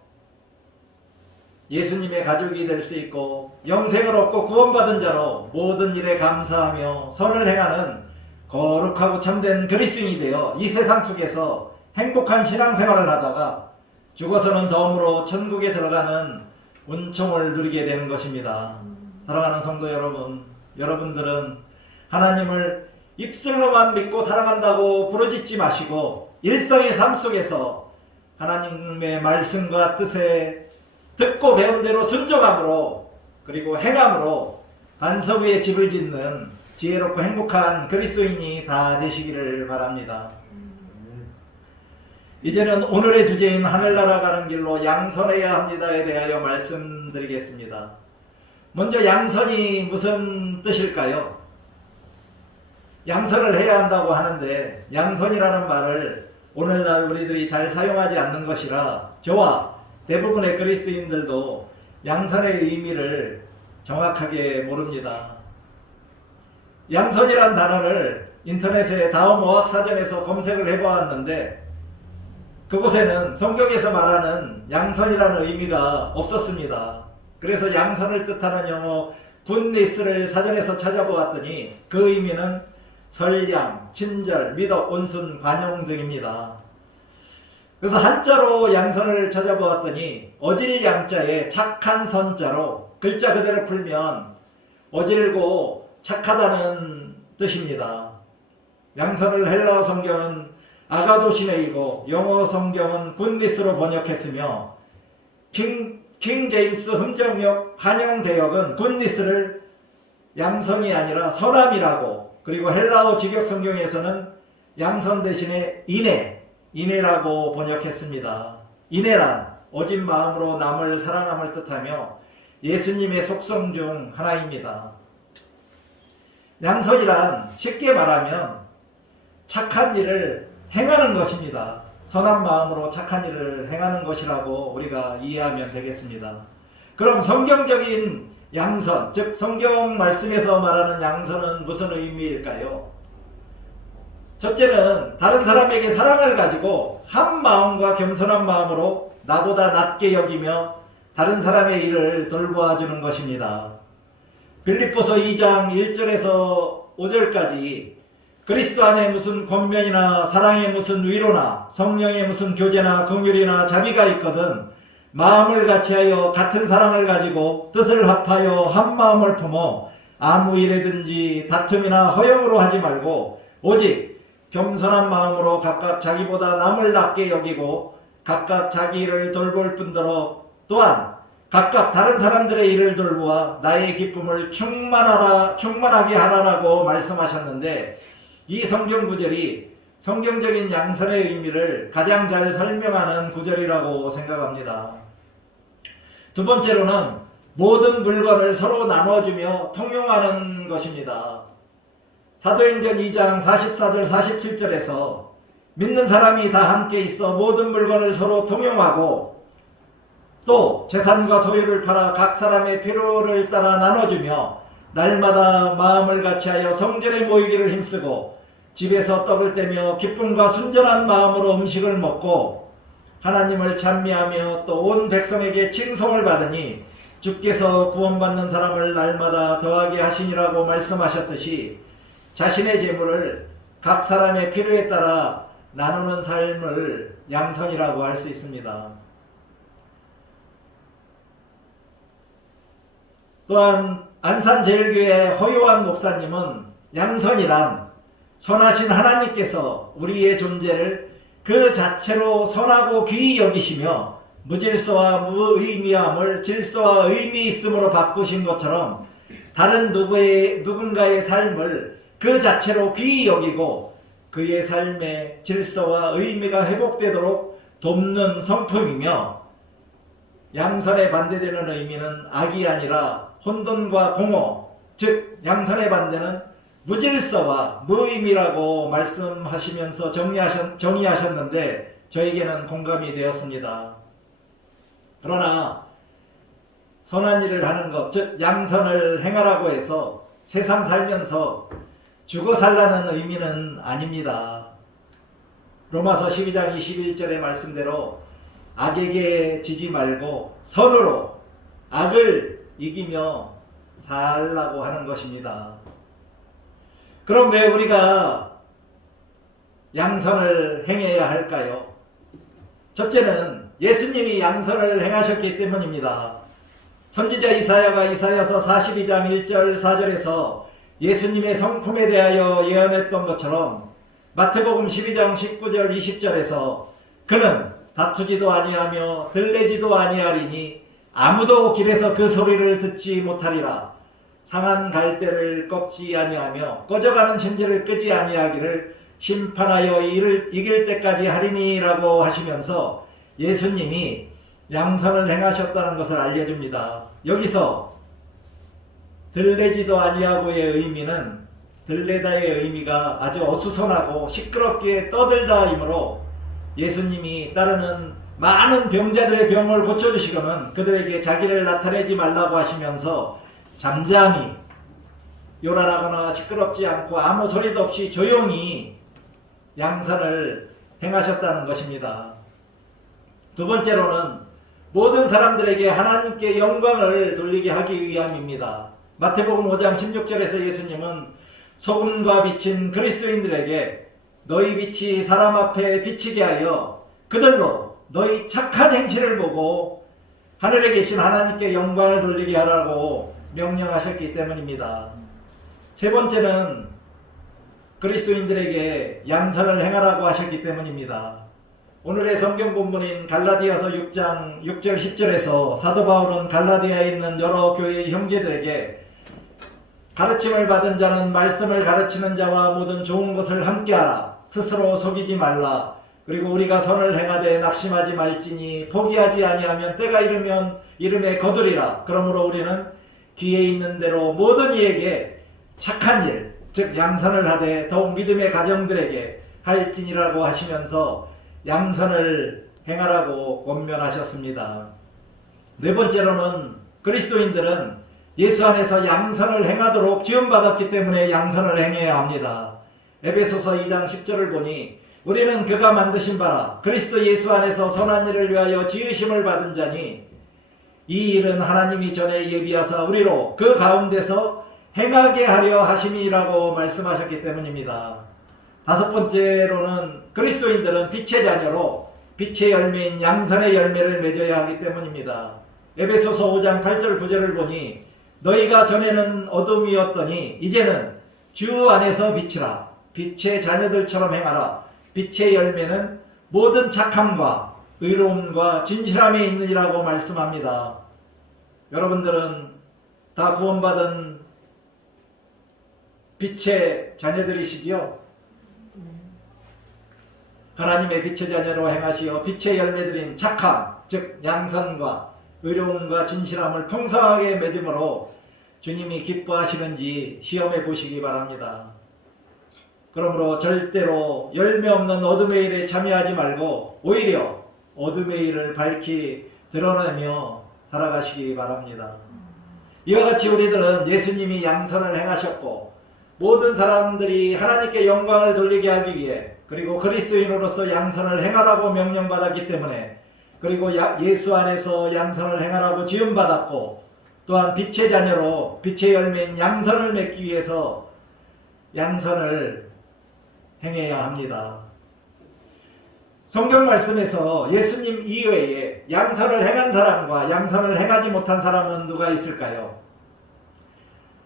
예수님의 가족이 될 수 있고 영생을 얻고 구원받은 자로 모든 일에 감사하며 선을 행하는 거룩하고 참된 그리스도인이 되어 이 세상 속에서 행복한 신앙생활을 하다가 죽어서는 덤으로 천국에 들어가는 은총을 누리게 되는 것입니다. 사랑하는 성도 여러분, 여러분들은 하나님을 입술로만 믿고 사랑한다고 부르짖지 마시고 일상의 삶 속에서 하나님의 말씀과 뜻에 듣고 배운 대로 순종함으로 그리고 행함으로 반석 위에 집을 짓는 지혜롭고 행복한 그리스도인이 다 되시기를 바랍니다. 이제는 오늘의 주제인 하늘나라 가는 길로 양선해야 합니다에 대하여 말씀드리겠습니다. 먼저 양선이 무슨 뜻일까요? 양선을 해야 한다고 하는데 양선이라는 말을 오늘날 우리들이 잘 사용하지 않는 것이라 저와 대부분의 그리스도인들도 양선의 의미를 정확하게 모릅니다. 양선이란 단어를 인터넷에 다음어학사전에서 검색을 해보았는데 그곳에는 성경에서 말하는 양선이라는 의미가 없었습니다. 그래서 양선을 뜻하는 영어 굿니스를 사전에서 찾아보았더니 그 의미는 선량, 친절, 미덕, 온순, 관용 등입니다. 그래서 한자로 양선을 찾아보았더니 어질 양자에 착한 선자로 글자 그대로 풀면 어질고 착하다는 뜻입니다. 양선을 헬라어 성경은 아가도시네이고 영어 성경은 굿니스로 번역했으며 킹 제임스 흠정역 한영 대역은 굿니스를 양선이 아니라 선함이라고, 그리고 헬라어 직역 성경에서는 양선 대신에 인애라고 번역했습니다. 인애란 오직 마음으로 남을 사랑함을 뜻하며 예수님의 속성 중 하나입니다. 양선이란 쉽게 말하면 착한 일을 행하는 것입니다. 선한 마음으로 착한 일을 행하는 것이라고 우리가 이해하면 되겠습니다. 그럼 성경적인 양선, 즉 성경 말씀에서 말하는 양선은 무슨 의미일까요? 첫째는 다른 사람에게 사랑을 가지고 한 마음과 겸손한 마음으로 나보다 낮게 여기며 다른 사람의 일을 돌보아 주는 것입니다. 빌립보서 2장 1절에서 5절까지 그리스도 안에 무슨 권면이나 사랑에 무슨 위로나 성령에 무슨 교제나 긍휼이나 자비가 있거든 마음을 같이하여 같은 사랑을 가지고 뜻을 합하여 한 마음을 품어 아무 일에든지 다툼이나 허영으로 하지 말고 오직 겸손한 마음으로 각각 자기보다 남을 낮게 여기고 각각 자기 일을 돌볼 뿐더러 또한 각각 다른 사람들의 일을 돌보아 나의 기쁨을 충만하게 하라라고 말씀하셨는데 이 성경 구절이 성경적인 양선의 의미를 가장 잘 설명하는 구절이라고 생각합니다. 두 번째로는 모든 물건을 서로 나눠주며 통용하는 것입니다. 사도행전 2장 44절 47절에서 믿는 사람이 다 함께 있어 모든 물건을 서로 통용하고 또 재산과 소유를 팔아 각 사람의 필요를 따라 나눠주며 날마다 마음을 같이하여 성전에 모이기를 힘쓰고 집에서 떡을 떼며 기쁨과 순전한 마음으로 음식을 먹고 하나님을 찬미하며 또 온 백성에게 칭송을 받으니 주께서 구원받는 사람을 날마다 더하게 하시니라고 말씀하셨듯이 자신의 재물을 각 사람의 필요에 따라 나누는 삶을 양선이라고 할 수 있습니다. 또한 안산제일교회 허요한 목사님은 양선이란 선하신 하나님께서 우리의 존재를 그 자체로 선하고 귀히 여기시며 무질서와 무의미함을 질서와 의미 있음으로 바꾸신 것처럼 다른 누군가의 삶을 그 자체로 귀히 여기고 그의 삶의 질서와 의미가 회복되도록 돕는 성품이며 양선에 반대되는 의미는 악이 아니라 혼돈과 공허, 즉 양선의 반대는 무질서와 무의미라고 말씀하시면서 정의하셨는데 저에게는 공감이 되었습니다. 그러나 선한 일을 하는 것, 즉 양선을 행하라고 해서 세상 살면서 죽어 살라는 의미는 아닙니다. 로마서 12장 21절의 말씀대로 악에게 지지 말고 선으로 악을 이기며 살라고 하는 것입니다. 그럼 왜 우리가 양선을 행해야 할까요? 첫째는 예수님이 양선을 행하셨기 때문입니다. 선지자 이사야가 이사야서 42장 1절 4절에서 예수님의 성품에 대하여 예언했던 것처럼 마태복음 12장 19절 20절에서 그는 다투지도 아니하며 들레지도 아니하리니 아무도 길에서 그 소리를 듣지 못하리라. 상한 갈대를 꺾지 아니하며 꺼져가는 심지를 끄지 아니하기를 심판하여 이길 때까지 하리니라고 하시면서 예수님이 양선을 행하셨다는 것을 알려줍니다. 여기서 들레지도 아니하고의 의미는 들레다의 의미가 아주 어수선하고 시끄럽게 떠들다이므로 예수님이 따르는 많은 병자들의 병을 고쳐주시고는 그들에게 자기를 나타내지 말라고 하시면서 잠잠히 요란하거나 시끄럽지 않고 아무 소리도 없이 조용히 양선을 행하셨다는 것입니다. 두 번째로는 모든 사람들에게 하나님께 영광을 돌리게 하기 위함입니다. 마태복음 5장 16절에서 예수님은 소금과 빛인 그리스도인들에게 너희 빛이 사람 앞에 비치게 하여 그들로 너희 착한 행실을 보고 하늘에 계신 하나님께 영광을 돌리게 하라고 명령하셨기 때문입니다. 세 번째는 그리스도인들에게 양선을 행하라고 하셨기 때문입니다. 오늘의 성경 본문인 갈라디아서 6장 6절 10절에서 사도 바울은 갈라디아에 있는 여러 교회의 형제들에게 가르침을 받은 자는 말씀을 가르치는 자와 모든 좋은 것을 함께하라. 스스로 속이지 말라. 그리고 우리가 선을 행하되 낙심하지 말지니 포기하지 아니하면 때가 이르면 이름에 거두리라. 그러므로 우리는 귀에 있는 대로 모든 이에게 착한 일, 즉 양선을 하되 더욱 믿음의 가정들에게 할지니라고 하시면서 양선을 행하라고 권면하셨습니다. 네 번째로는 그리스도인들은 예수 안에서 양선을 행하도록 지원받았기 때문에 양선을 행해야 합니다. 에베소서 2장 10절을 보니 우리는 그가 만드신 바라 그리스도 예수 안에서 선한 일을 위하여 지으심을 받은 자니 이 일은 하나님이 전에 예비하사 우리로 그 가운데서 행하게 하려 하심이라고 말씀하셨기 때문입니다. 다섯 번째로는 그리스도인들은 빛의 자녀로 빛의 열매인 양선의 열매를 맺어야 하기 때문입니다. 에베소서 5장 8절 9절을 보니 너희가 전에는 어둠이었더니 이제는 주 안에서 빛이라. 빛의 자녀들처럼 행하라. 빛의 열매는 모든 착함과 의로움과 진실함에 있느니라고 말씀합니다. 여러분들은 다 구원받은 빛의 자녀들이시지요? 하나님의 빛의 자녀로 행하시어 빛의 열매들인 착함, 즉 양선과 의로움과 진실함을 풍성하게 맺음으로 주님이 기뻐하시는지 시험해 보시기 바랍니다. 그러므로 절대로 열매 없는 어둠의 일에 참여하지 말고 오히려 어둠의 일을 밝히 드러내며 살아가시기 바랍니다. 이와 같이 우리들은 예수님이 양선을 행하셨고 모든 사람들이 하나님께 영광을 돌리게 하기 위해 그리고 그리스도인으로서 양선을 행하라고 명령받았기 때문에 그리고 예수 안에서 양선을 행하라고 지음받았고 또한 빛의 자녀로 빛의 열매인 양선을 맺기 위해서 양선을 행해야 합니다. 성경 말씀에서 예수님 이외에 양선을 행한 사람과 양선을 행하지 못한 사람은 누가 있을까요?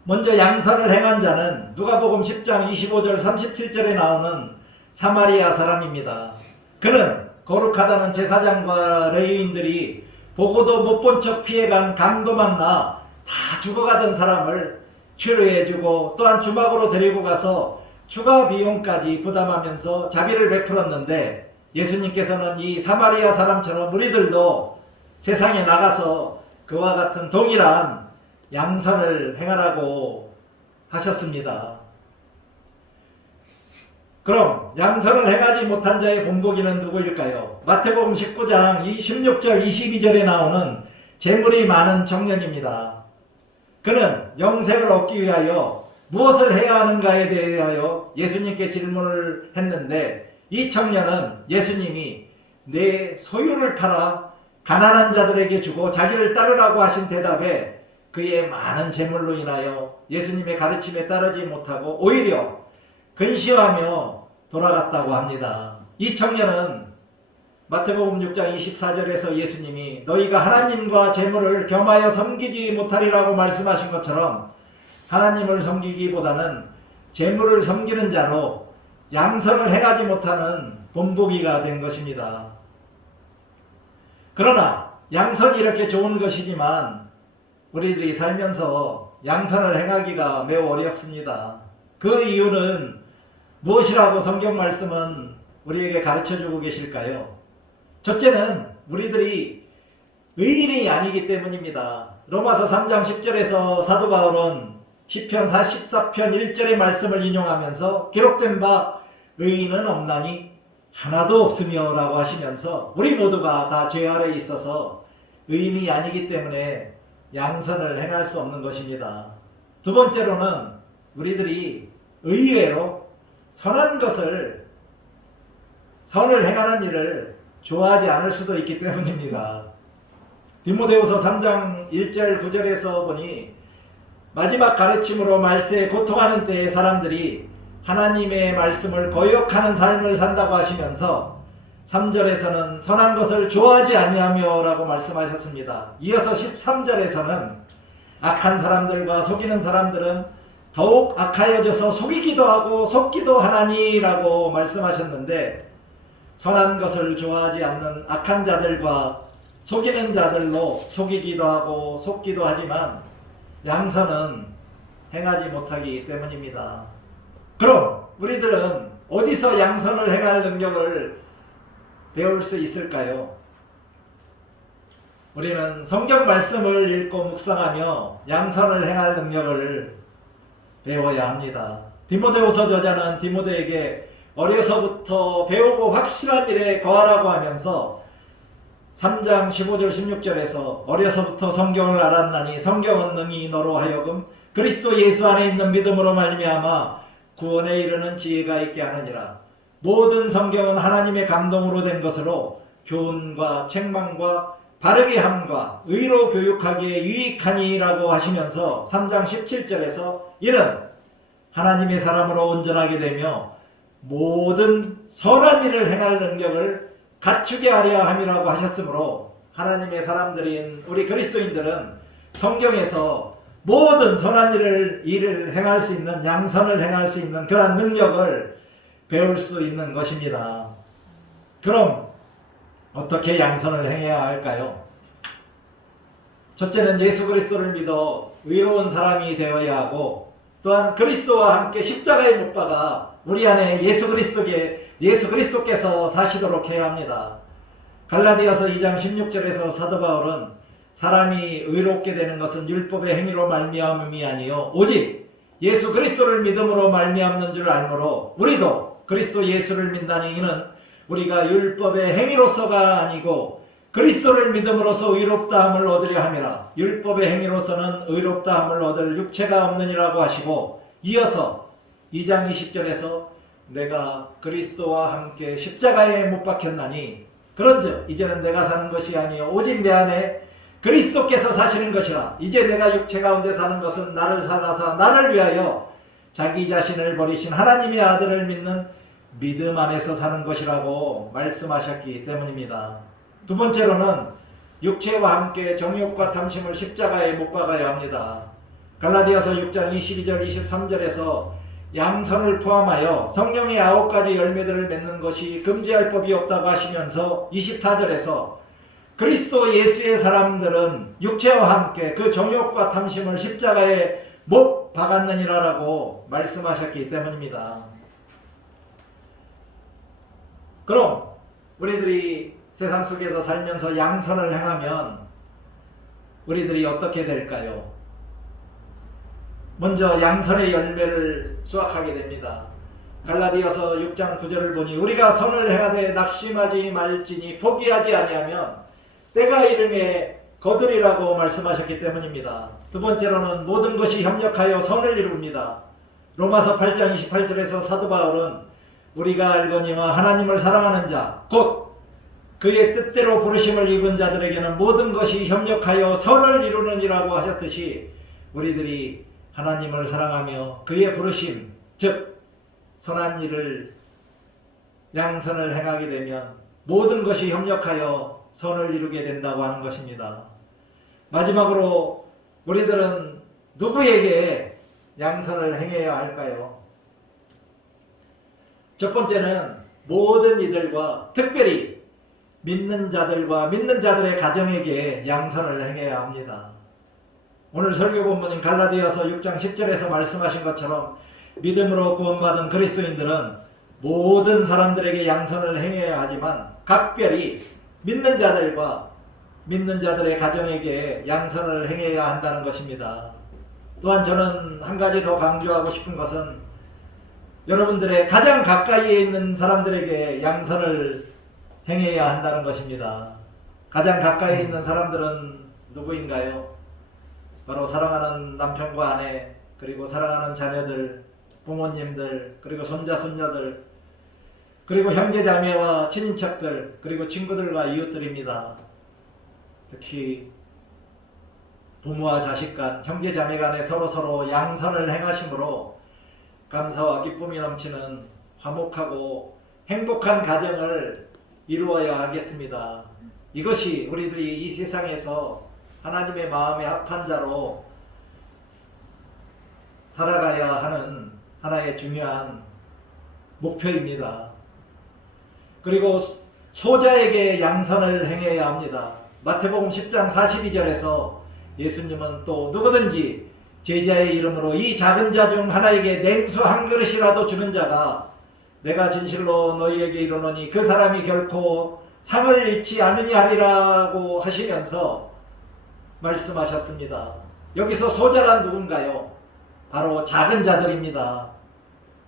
먼저 양선을 행한 자는 누가복음 10장 25절 37절에 나오는 사마리아 사람입니다. 그는 거룩하다는 제사장과 레위인들이 보고도 못 본 척 피해간 강도 만나 다 죽어가던 사람을 치료해주고 또한 주막으로 데리고 가서 추가 비용까지 부담하면서 자비를 베풀었는데 예수님께서는 이 사마리아 사람처럼 우리들도 세상에 나가서 그와 같은 동일한 양선을 행하라고 하셨습니다. 그럼 양선을 행하지 못한 자의 본보기는 누구일까요? 마태복음 19장 16절 22절에 나오는 재물이 많은 청년입니다. 그는 영생을 얻기 위하여 무엇을 해야 하는가에 대하여 예수님께 질문을 했는데 이 청년은 예수님이 내 소유를 팔아 가난한 자들에게 주고 자기를 따르라고 하신 대답에 그의 많은 재물로 인하여 예수님의 가르침에 따르지 못하고 오히려 근심하며 돌아갔다고 합니다. 이 청년은 마태복음 6장 24절에서 예수님이 너희가 하나님과 재물을 겸하여 섬기지 못하리라고 말씀하신 것처럼 하나님을 섬기기보다는 재물을 섬기는 자로 양선을 행하지 못하는 본보기가 된 것입니다. 그러나 양선이 이렇게 좋은 것이지만 우리들이 살면서 양선을 행하기가 매우 어렵습니다. 그 이유는 무엇이라고 성경 말씀은 우리에게 가르쳐주고 계실까요? 첫째는 우리들이 의인이 아니기 때문입니다. 로마서 3장 10절에서 사도 바울은 시편 44편 1절의 말씀을 인용하면서 기록된 바 의인은 없나니 하나도 없으며 라고 하시면서 우리 모두가 다 죄 아래에 있어서 의인이 아니기 때문에 양선을 행할 수 없는 것입니다. 두 번째로는 우리들이 의외로 선을 행하는 일을 좋아하지 않을 수도 있기 때문입니다. 디모데후서 3장 1절 9절에서 보니 마지막 가르침으로 말세에 고통하는 때에 사람들이 하나님의 말씀을 거역하는 삶을 산다고 하시면서 3절에서는 선한 것을 좋아하지 아니하며 라고 말씀하셨습니다. 이어서 13절에서는 악한 사람들과 속이는 사람들은 더욱 악하여져서 속이기도 하고 속기도 하나니 라고 말씀하셨는데 선한 것을 좋아하지 않는 악한 자들과 속이는 자들로 속이기도 하고 속기도 하지만 양선은 행하지 못하기 때문입니다. 그럼 우리들은 어디서 양선을 행할 능력을 배울 수 있을까요? 우리는 성경 말씀을 읽고 묵상하며 양선을 행할 능력을 배워야 합니다. 디모데후서 저자는 디모데에게 어려서부터 배우고 확실한 일에 거하라고 하면서 3장 15절 16절에서 어려서부터 성경을 알았나니 성경은 능히 너로 하여금 그리스도 예수 안에 있는 믿음으로 말미암아 구원에 이르는 지혜가 있게 하느니라. 모든 성경은 하나님의 감동으로 된 것으로 교훈과 책망과 바르게 함과 의로 교육하기에 유익하니라고 하시면서 3장 17절에서 이는 하나님의 사람으로 온전하게 되며 모든 선한 일을 행할 능력을 갖추게 하려 함이라고 하셨으므로 하나님의 사람들인 우리 그리스도인들은 성경에서 모든 선한 일을 행할 수 있는 양선을 행할 수 있는 그런 능력을 배울 수 있는 것입니다. 그럼 어떻게 양선을 행해야 할까요? 첫째는 예수 그리스도를 믿어 의로운 사람이 되어야 하고 또한 그리스도와 함께 십자가에 못 박아 우리 안에 예수 그리스도께서 사시도록 해야 합니다. 갈라디아서 2장 16절에서 사도 바울은 사람이 의롭게 되는 것은 율법의 행위로 말미암음이 아니요 오직 예수 그리스도를 믿음으로 말미암는 줄 알므로 우리도 그리스도 예수를 믿다니 이는 우리가 율법의 행위로서가 아니고 그리스도를 믿음으로써 의롭다함을 얻으려 함이라. 율법의 행위로서는 의롭다함을 얻을 육체가 없느니라고 하시고 이어서 2장 20절에서 내가 그리스도와 함께 십자가에 못 박혔나니 그런즉 이제는 내가 사는 것이 아니요 오직 내 안에 그리스도께서 사시는 것이라. 이제 내가 육체 가운데 사는 것은 나를 사가사 나를 위하여 자기 자신을 버리신 하나님의 아들을 믿는 믿음 안에서 사는 것이라고 말씀하셨기 때문입니다. 두 번째로는 육체와 함께 정욕과 탐심을 십자가에 못 박아야 합니다. 갈라디아서 6장 22절 23절에서 양선을 포함하여 성령의 9가지 열매들을 맺는 것이 금지할 법이 없다고 하시면서 24절에서 그리스도 예수의 사람들은 육체와 함께 그 정욕과 탐심을 십자가에 못 박았느니라라고 말씀하셨기 때문입니다. 그럼 우리들이 세상 속에서 살면서 양선을 행하면 우리들이 어떻게 될까요? 먼저 양선의 열매를 수확하게 됩니다. 갈라디아서 6장 9절을 보니 우리가 선을 행하되 낙심하지 말지니 포기하지 아니하면 때가 이름에 거두리라고 말씀하셨기 때문입니다. 두 번째로는 모든 것이 협력하여 선을 이룹니다. 로마서 8장 28절에서 사도 바울은 우리가 알거니와 하나님을 사랑하는 자 곧 그의 뜻대로 부르심을 입은 자들에게는 모든 것이 협력하여 선을 이루느니라고 하셨듯이 우리들이 하나님을 사랑하며 그의 부르심, 즉 선한 일을 양선을 행하게 되면 모든 것이 협력하여 선을 이루게 된다고 하는 것입니다. 마지막으로 우리들은 누구에게 양선을 행해야 할까요? 첫 번째는 모든 이들과 특별히 믿는 자들과 믿는 자들의 가정에게 양선을 행해야 합니다. 오늘 설교 본문인 갈라디아서 6장 10절에서 말씀하신 것처럼 믿음으로 구원받은 그리스도인들은 모든 사람들에게 양선을 행해야 하지만 각별히 믿는 자들과 믿는 자들의 가정에게 양선을 행해야 한다는 것입니다. 또한 저는 한 가지 더 강조하고 싶은 것은 여러분들의 가장 가까이에 있는 사람들에게 양선을 행해야 한다는 것입니다. 가장 가까이에 있는 사람들은 누구인가요? 바로 사랑하는 남편과 아내, 그리고 사랑하는 자녀들, 부모님들, 그리고 손자, 손녀들, 그리고 형제자매와 친인척들, 그리고 친구들과 이웃들입니다. 특히 부모와 자식 간, 형제자매 간에 서로 양선을 행하심으로 감사와 기쁨이 넘치는 화목하고 행복한 가정을 이루어야 하겠습니다. 이것이 우리들이 이 세상에서 하나님의 마음에 합한 자로 살아가야 하는 하나의 중요한 목표입니다. 그리고 소자에게 양선을 행해야 합니다. 마태복음 10장 42절에서 예수님은 또 누구든지 제자의 이름으로 이 작은 자 중 하나에게 냉수 한 그릇이라도 주는 자가 내가 진실로 너희에게 이르노니 그 사람이 결코 상을 잃지 않으니 하리라고 하시면서 말씀하셨습니다. 여기서 소자란 누군가요? 바로 작은 자들입니다.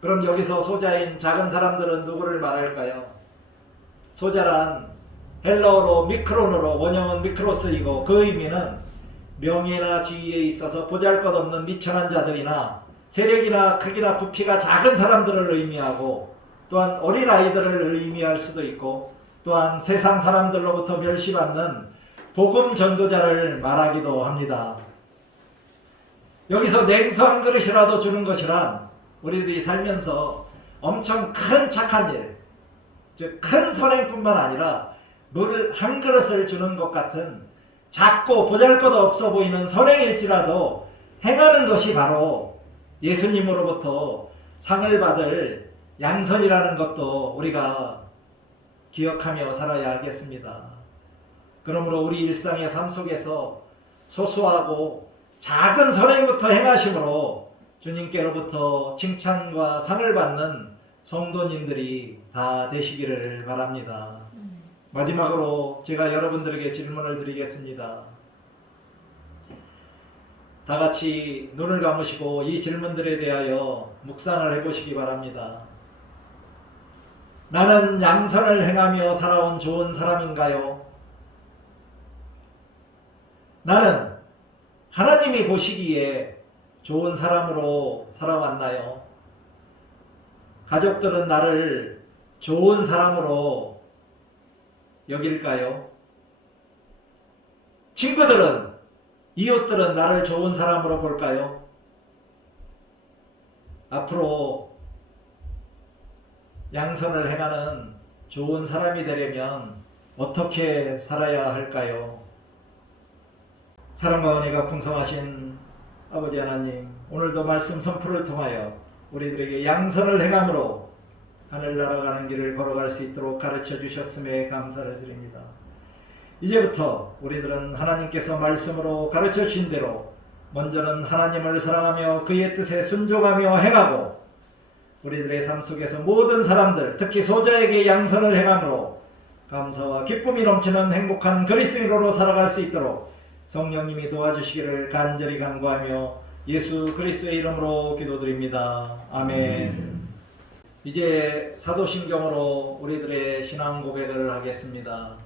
그럼 여기서 소자인 작은 사람들은 누구를 말할까요? 소자란 헬라어로 미크론으로, 원형은 미크로스이고 그 의미는 명예나 지위에 있어서 보잘것없는 미천한 자들이나 세력이나 크기나 부피가 작은 사람들을 의미하고, 또한 어린아이들을 의미할 수도 있고, 또한 세상 사람들로부터 멸시받는 복음 전도자를 말하기도 합니다. 여기서 냉수 한 그릇이라도 주는 것이란 우리들이 살면서 엄청 큰 착한 일, 즉 큰 선행뿐만 아니라 물 한 그릇을 주는 것 같은 작고 보잘것없어 보이는 선행일지라도 행하는 것이 바로 예수님으로부터 상을 받을 양선이라는 것도 우리가 기억하며 살아야 하겠습니다. 그러므로 우리 일상의 삶 속에서 소소하고 작은 선행부터 행하심으로 주님께로부터 칭찬과 상을 받는 성도님들이 다 되시기를 바랍니다. 마지막으로 제가 여러분들에게 질문을 드리겠습니다. 다 같이 눈을 감으시고 이 질문들에 대하여 묵상을 해보시기 바랍니다. 나는 양선을 행하며 살아온 좋은 사람인가요? 나는 하나님이 보시기에 좋은 사람으로 살아왔나요? 가족들은 나를 좋은 사람으로 여길까요? 친구들은, 이웃들은 나를 좋은 사람으로 볼까요? 앞으로 양선을 행하는 좋은 사람이 되려면 어떻게 살아야 할까요? 사랑과 은혜가 풍성하신 아버지 하나님, 오늘도 말씀 선포를 통하여 우리들에게 양선을 행함으로 하늘나라 가는 길을 걸어갈 수 있도록 가르쳐 주셨음에 감사를 드립니다. 이제부터 우리들은 하나님께서 말씀으로 가르쳐 주신 대로 먼저는 하나님을 사랑하며 그의 뜻에 순종하며 행하고, 우리들의 삶 속에서 모든 사람들, 특히 소자에게 양선을 행함으로 감사와 기쁨이 넘치는 행복한 그리스도인으로 살아갈 수 있도록 성령님이 도와주시기를 간절히 간구하며 예수 그리스도의 이름으로 기도드립니다. 아멘. 이제 사도신경으로 우리들의 신앙 고백을 하겠습니다.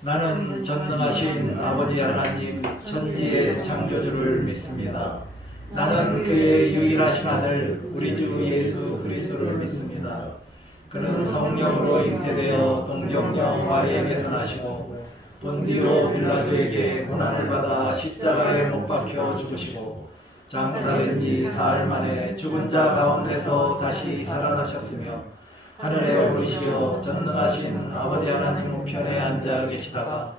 나는 전능하신 아버지 하나님 천지의 창조주를 믿습니다. 나는 그의 유일하신 아들 우리 주 예수 그리스도를 믿습니다. 그는 성령으로 잉태되어 동정녀 마리아에게서 나시고 본디오 빌라도에게 고난을 받아 십자가에 못 박혀 죽으시고 장사된 지 사흘 만에 죽은 자 가운데서 다시 살아나셨으며 하늘에 오르시어 전능하신 아버지 하나님 우편에 앉아 계시다가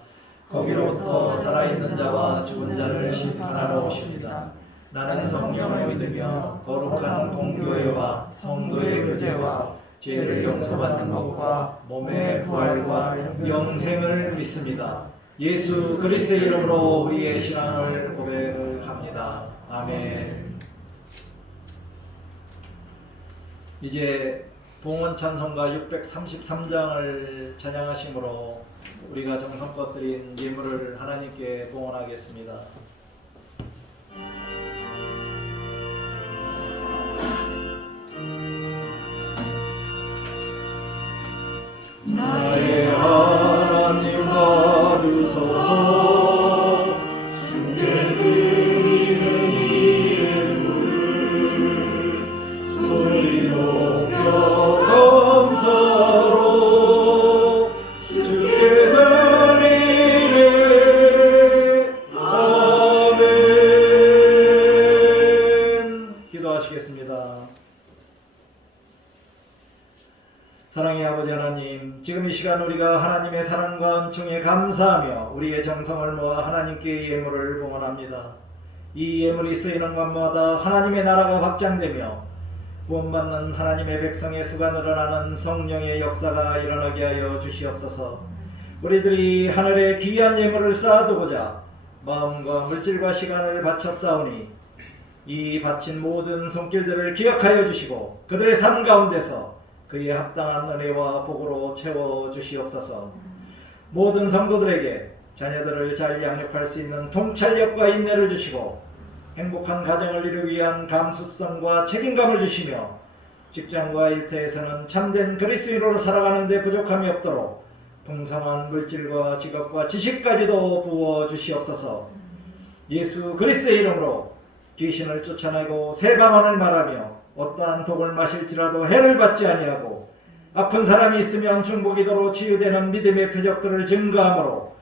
거기로부터 살아있는 자와 죽은 자를 심판하러 오십니다. 나는 성령을 믿으며 거룩한 공교회와 성도의 교제와 죄를 용서받는 것과 몸의 부활과 영생을 믿습니다. 예수 그리스도의 이름으로 우리의 신앙을 고백합니다. 아멘. 이제 봉헌 찬송가 633장을 찬양하심으로 우리가 정성껏 드린 예물을 하나님께 봉헌하겠습니다. 나의 하나님 받으소서 주께 드리는 이 예물을 소리 높여 감사로 주께 드리네. 아멘. 기도하시겠습니다. 사랑의 아버지 하나님, 지금 이 시간 우리가 하나님의 사랑과 은총에 감사하며 우리의 정성을 모아 하나님께 예물을 봉헌합니다. 이 예물이 쓰이는 곳마다 하나님의 나라가 확장되며 구원받는 하나님의 백성의 수가 늘어나는 성령의 역사가 일어나게 하여 주시옵소서. 우리들이 하늘에 귀한 예물을 쌓아두고자 마음과 물질과 시간을 바쳤사오니 이 바친 모든 손길들을 기억하여 주시고 그들의 삶 가운데서 그의 합당한 은혜와 복으로 채워주시옵소서. 모든 성도들에게 자녀들을 잘 양육할 수 있는 통찰력과 인내를 주시고 행복한 가정을 이루기 위한 감수성과 책임감을 주시며 직장과 일터에서는 참된 그리스도인으로 살아가는 데 부족함이 없도록 풍성한 물질과 직업과 지식까지도 부어주시옵소서. 예수 그리스도의 이름으로 귀신을 쫓아내고 새 방언을 말하며 어떠한 독을 마실지라도 해를 받지 아니하고 아픈 사람이 있으면 중보기도로 치유되는 믿음의 표적들을 증거함으로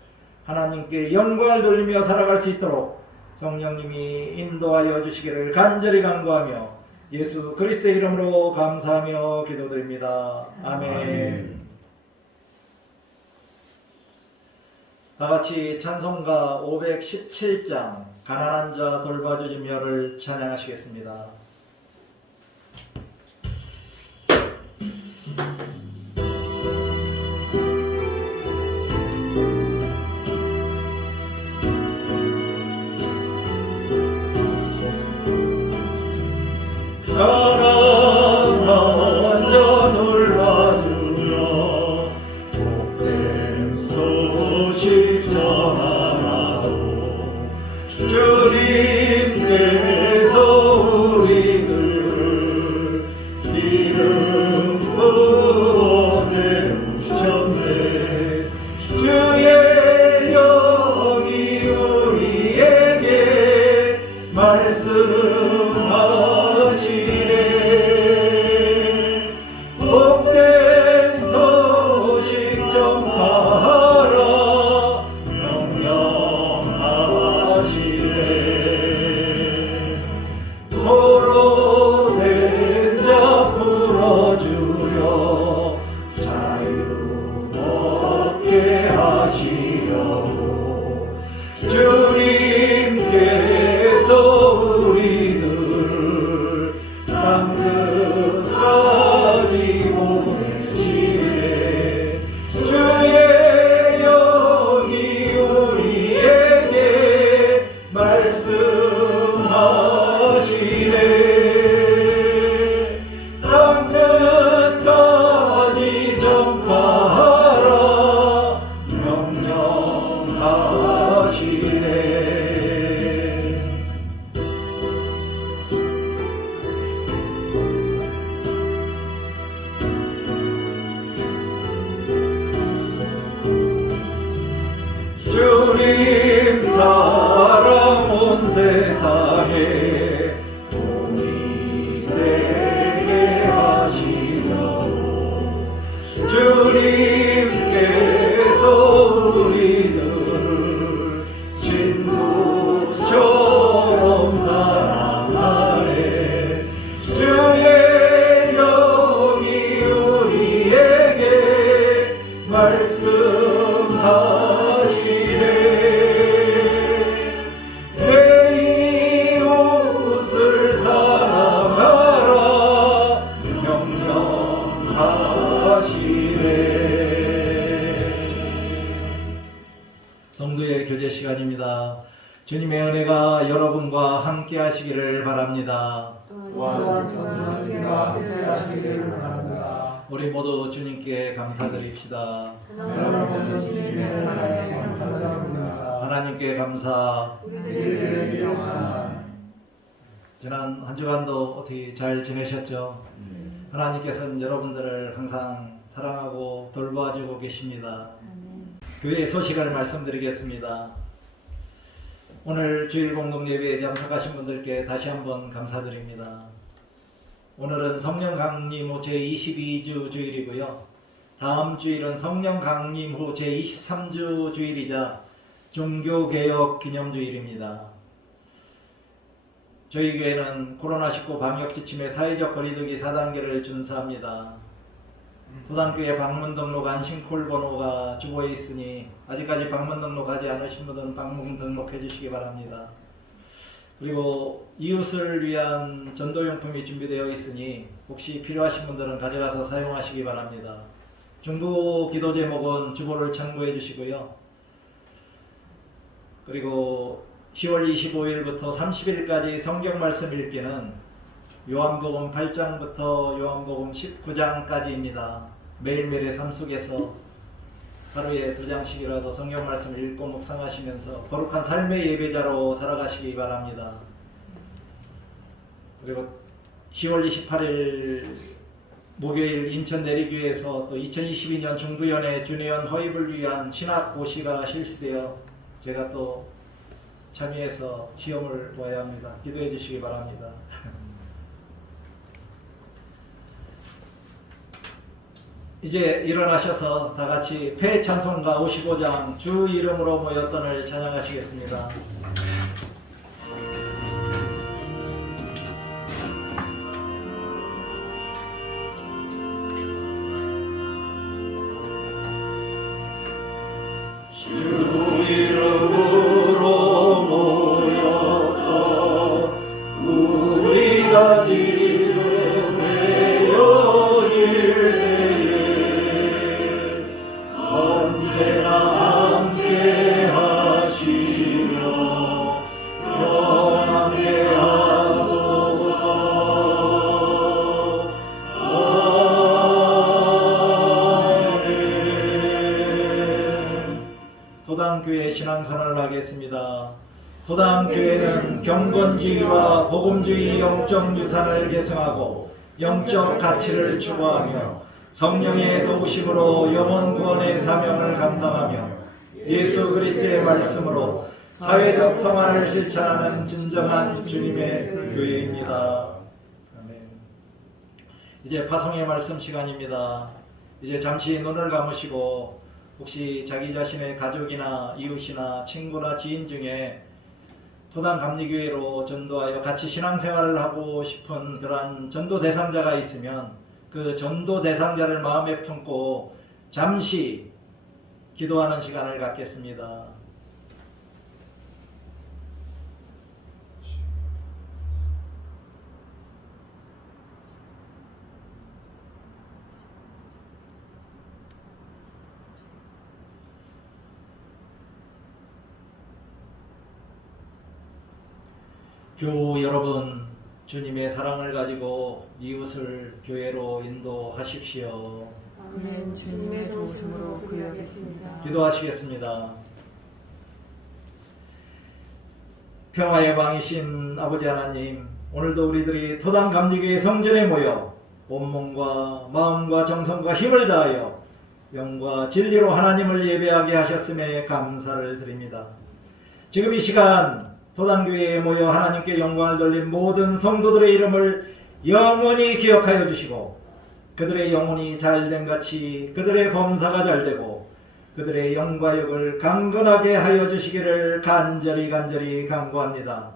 하나님께 영광을 돌리며 살아갈 수 있도록 성령님이 인도하여 주시기를 간절히 간구하며 예수 그리스도의 이름으로 감사하며 기도드립니다. 아멘. 다같이 찬송가 517장 가난한 자 돌봐주시며를 찬양하시겠습니다. 가난한 자 돌봐주며 복된 소식 전하라도 주님께서 우리를 기름 부어 세우셨네. 주의 영이 우리에게 말씀하시네. 복된 소식 전파하라 명령하시네. 도로 된 자 풀어주려 자유 얻게 하시려고 주님께서 우리들을 땅 끝까지 보내시네. 주의 영이 우리에게 말씀하시네. 땅 끝까지 전파하라 명령하시네. 주님께서 우리들을 친구처럼 사랑하네. 주의 영이 우리에게 말씀하시네. 내 이웃을 사랑하라 명령하시네. 성도의 교제 시간입니다. 주님의 은혜가 여러분과 함께 하시기를 바랍니다. 우리 모두 주님께 감사드립시다. 하나님께 감사. 지난 한 주간도 어떻게 잘 지내셨죠? 하나님께서는 여러분들을 항상 사랑하고 돌보아주고 계십니다. 교회의 소식을 말씀드리겠습니다. 오늘 주일 공동 예배에 참석하신 분들께 다시 한번 감사드립니다. 오늘은 성령 강림 후 제22주 주일이고요. 다음 주일은 성령 강림 후 제23주 주일이자 종교개혁 기념주일입니다. 저희 교회는 코로나19 방역 지침의 사회적 거리두기 4단계를 준수합니다. 도당교회 방문 등록 안심콜 번호가 주보에 있으니 아직까지 방문 등록하지 않으신 분들은 방문 등록해 주시기 바랍니다. 그리고 이웃을 위한 전도용품이 준비되어 있으니 혹시 필요하신 분들은 가져가서 사용하시기 바랍니다. 중보 기도 제목은 주보를 참고해 주시고요. 그리고 10월 25일부터 30일까지 성경 말씀 읽기는 요한복음 8장부터 요한복음 19장까지입니다. 매일매일의 삶 속에서 하루에 2장씩이라도 성경 말씀을 읽고 묵상하시면서 거룩한 삶의 예배자로 살아가시기 바랍니다. 그리고 10월 28일 목요일 인천 내리교회에서 또 2022년 중부연회 준회원 허입을 위한 신학 고시가 실시되어 제가 또 참여해서 시험을 보아야 합니다. 기도해 주시기 바랍니다. 이제 일어나셔서 다 같이 폐찬송가 55장 주 이름으로 모였던을 찬양하시겠습니다. 주 이름으로 모였던 우리가 지금 외워질 언제나 함께 하시며 평안케 하소서. 아멘. 도당교회 신앙선언을 하겠습니다. 도당교회는 경건주의와 복음주의 영적 유산을 계승하고 영적 가치를 추구하며 성령의 도우심으로 영혼 구원의 사명을 감당하며 예수 그리스도의 말씀으로 사회적 성화를 실천하는 진정한 주님의 교회입니다. 아멘. 이제 파송의 말씀 시간입니다. 이제 잠시 눈을 감으시고 혹시 자기 자신의 가족이나 이웃이나 친구나 지인 중에 도당 감리교회로 전도하여 같이 신앙생활을 하고 싶은 그러한 전도 대상자가 있으면 그 전도 대상자를 마음에 품고 잠시 기도하는 시간을 갖겠습니다. 교우 여러분, 주님의 사랑을 가지고 이웃을 교회로 인도하십시오. 아멘. 주님의 도우심으로 그리하겠습니다. 기도하시겠습니다. 평화의 왕이신 아버지 하나님, 오늘도 우리들이 토당 감리교회 성전에 모여 온몸과 마음과 정성과 힘을 다하여 영과 진리로 하나님을 예배하게 하셨음에 감사를 드립니다. 지금 이 시간 도당교회에 모여 하나님께 영광을 돌린 모든 성도들의 이름을 영원히 기억하여 주시고 그들의 영혼이 잘된 같이 그들의 범사가 잘되고 그들의 영과 역을 강건하게 하여 주시기를 간절히 간구합니다.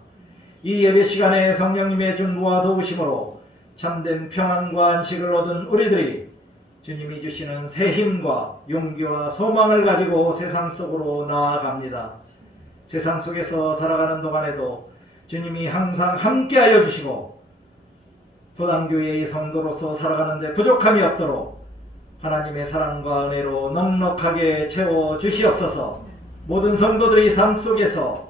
이 예배 시간에 성령님의 준부와 도우심으로 참된 평안과 안식을 얻은 우리들이 주님이 주시는 새 힘과 용기와 소망을 가지고 세상 속으로 나아갑니다. 세상 속에서 살아가는 동안에도 주님이 항상 함께하여 주시고 도당교회의 성도로서 살아가는 데 부족함이 없도록 하나님의 사랑과 은혜로 넉넉하게 채워 주시옵소서. 모든 성도들의 삶 속에서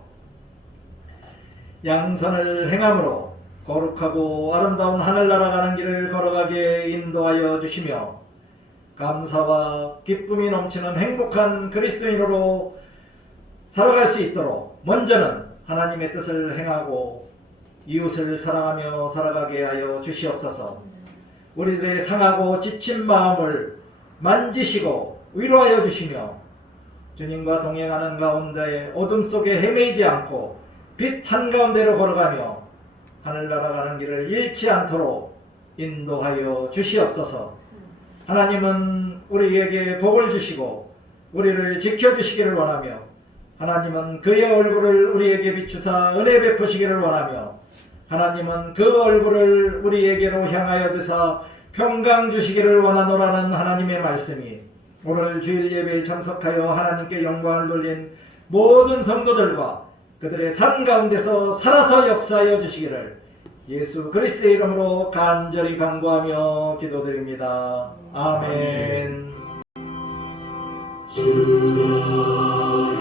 양선을 행함으로 거룩하고 아름다운 하늘나라 가는 길을 걸어가게 인도하여 주시며 감사와 기쁨이 넘치는 행복한 그리스도인으로 살아갈 수 있도록 먼저는 하나님의 뜻을 행하고 이웃을 사랑하며 살아가게 하여 주시옵소서. 우리들의 상하고 지친 마음을 만지시고 위로하여 주시며 주님과 동행하는 가운데 어둠 속에 헤매이지 않고 빛 한가운데로 걸어가며 하늘나라 가는 길을 잃지 않도록 인도하여 주시옵소서. 하나님은 우리에게 복을 주시고 우리를 지켜주시기를 원하며 하나님은 그의 얼굴을 우리에게 비추사 은혜 베푸시기를 원하며 하나님은 그 얼굴을 우리에게로 향하여 드사 평강 주시기를 원하노라는 하나님의 말씀이 오늘 주일 예배에 참석하여 하나님께 영광을 돌린 모든 성도들과 그들의 삶 가운데서 살아서 역사하여 주시기를 예수 그리스도의 이름으로 간절히 간구하며 기도드립니다. 아멘. 주여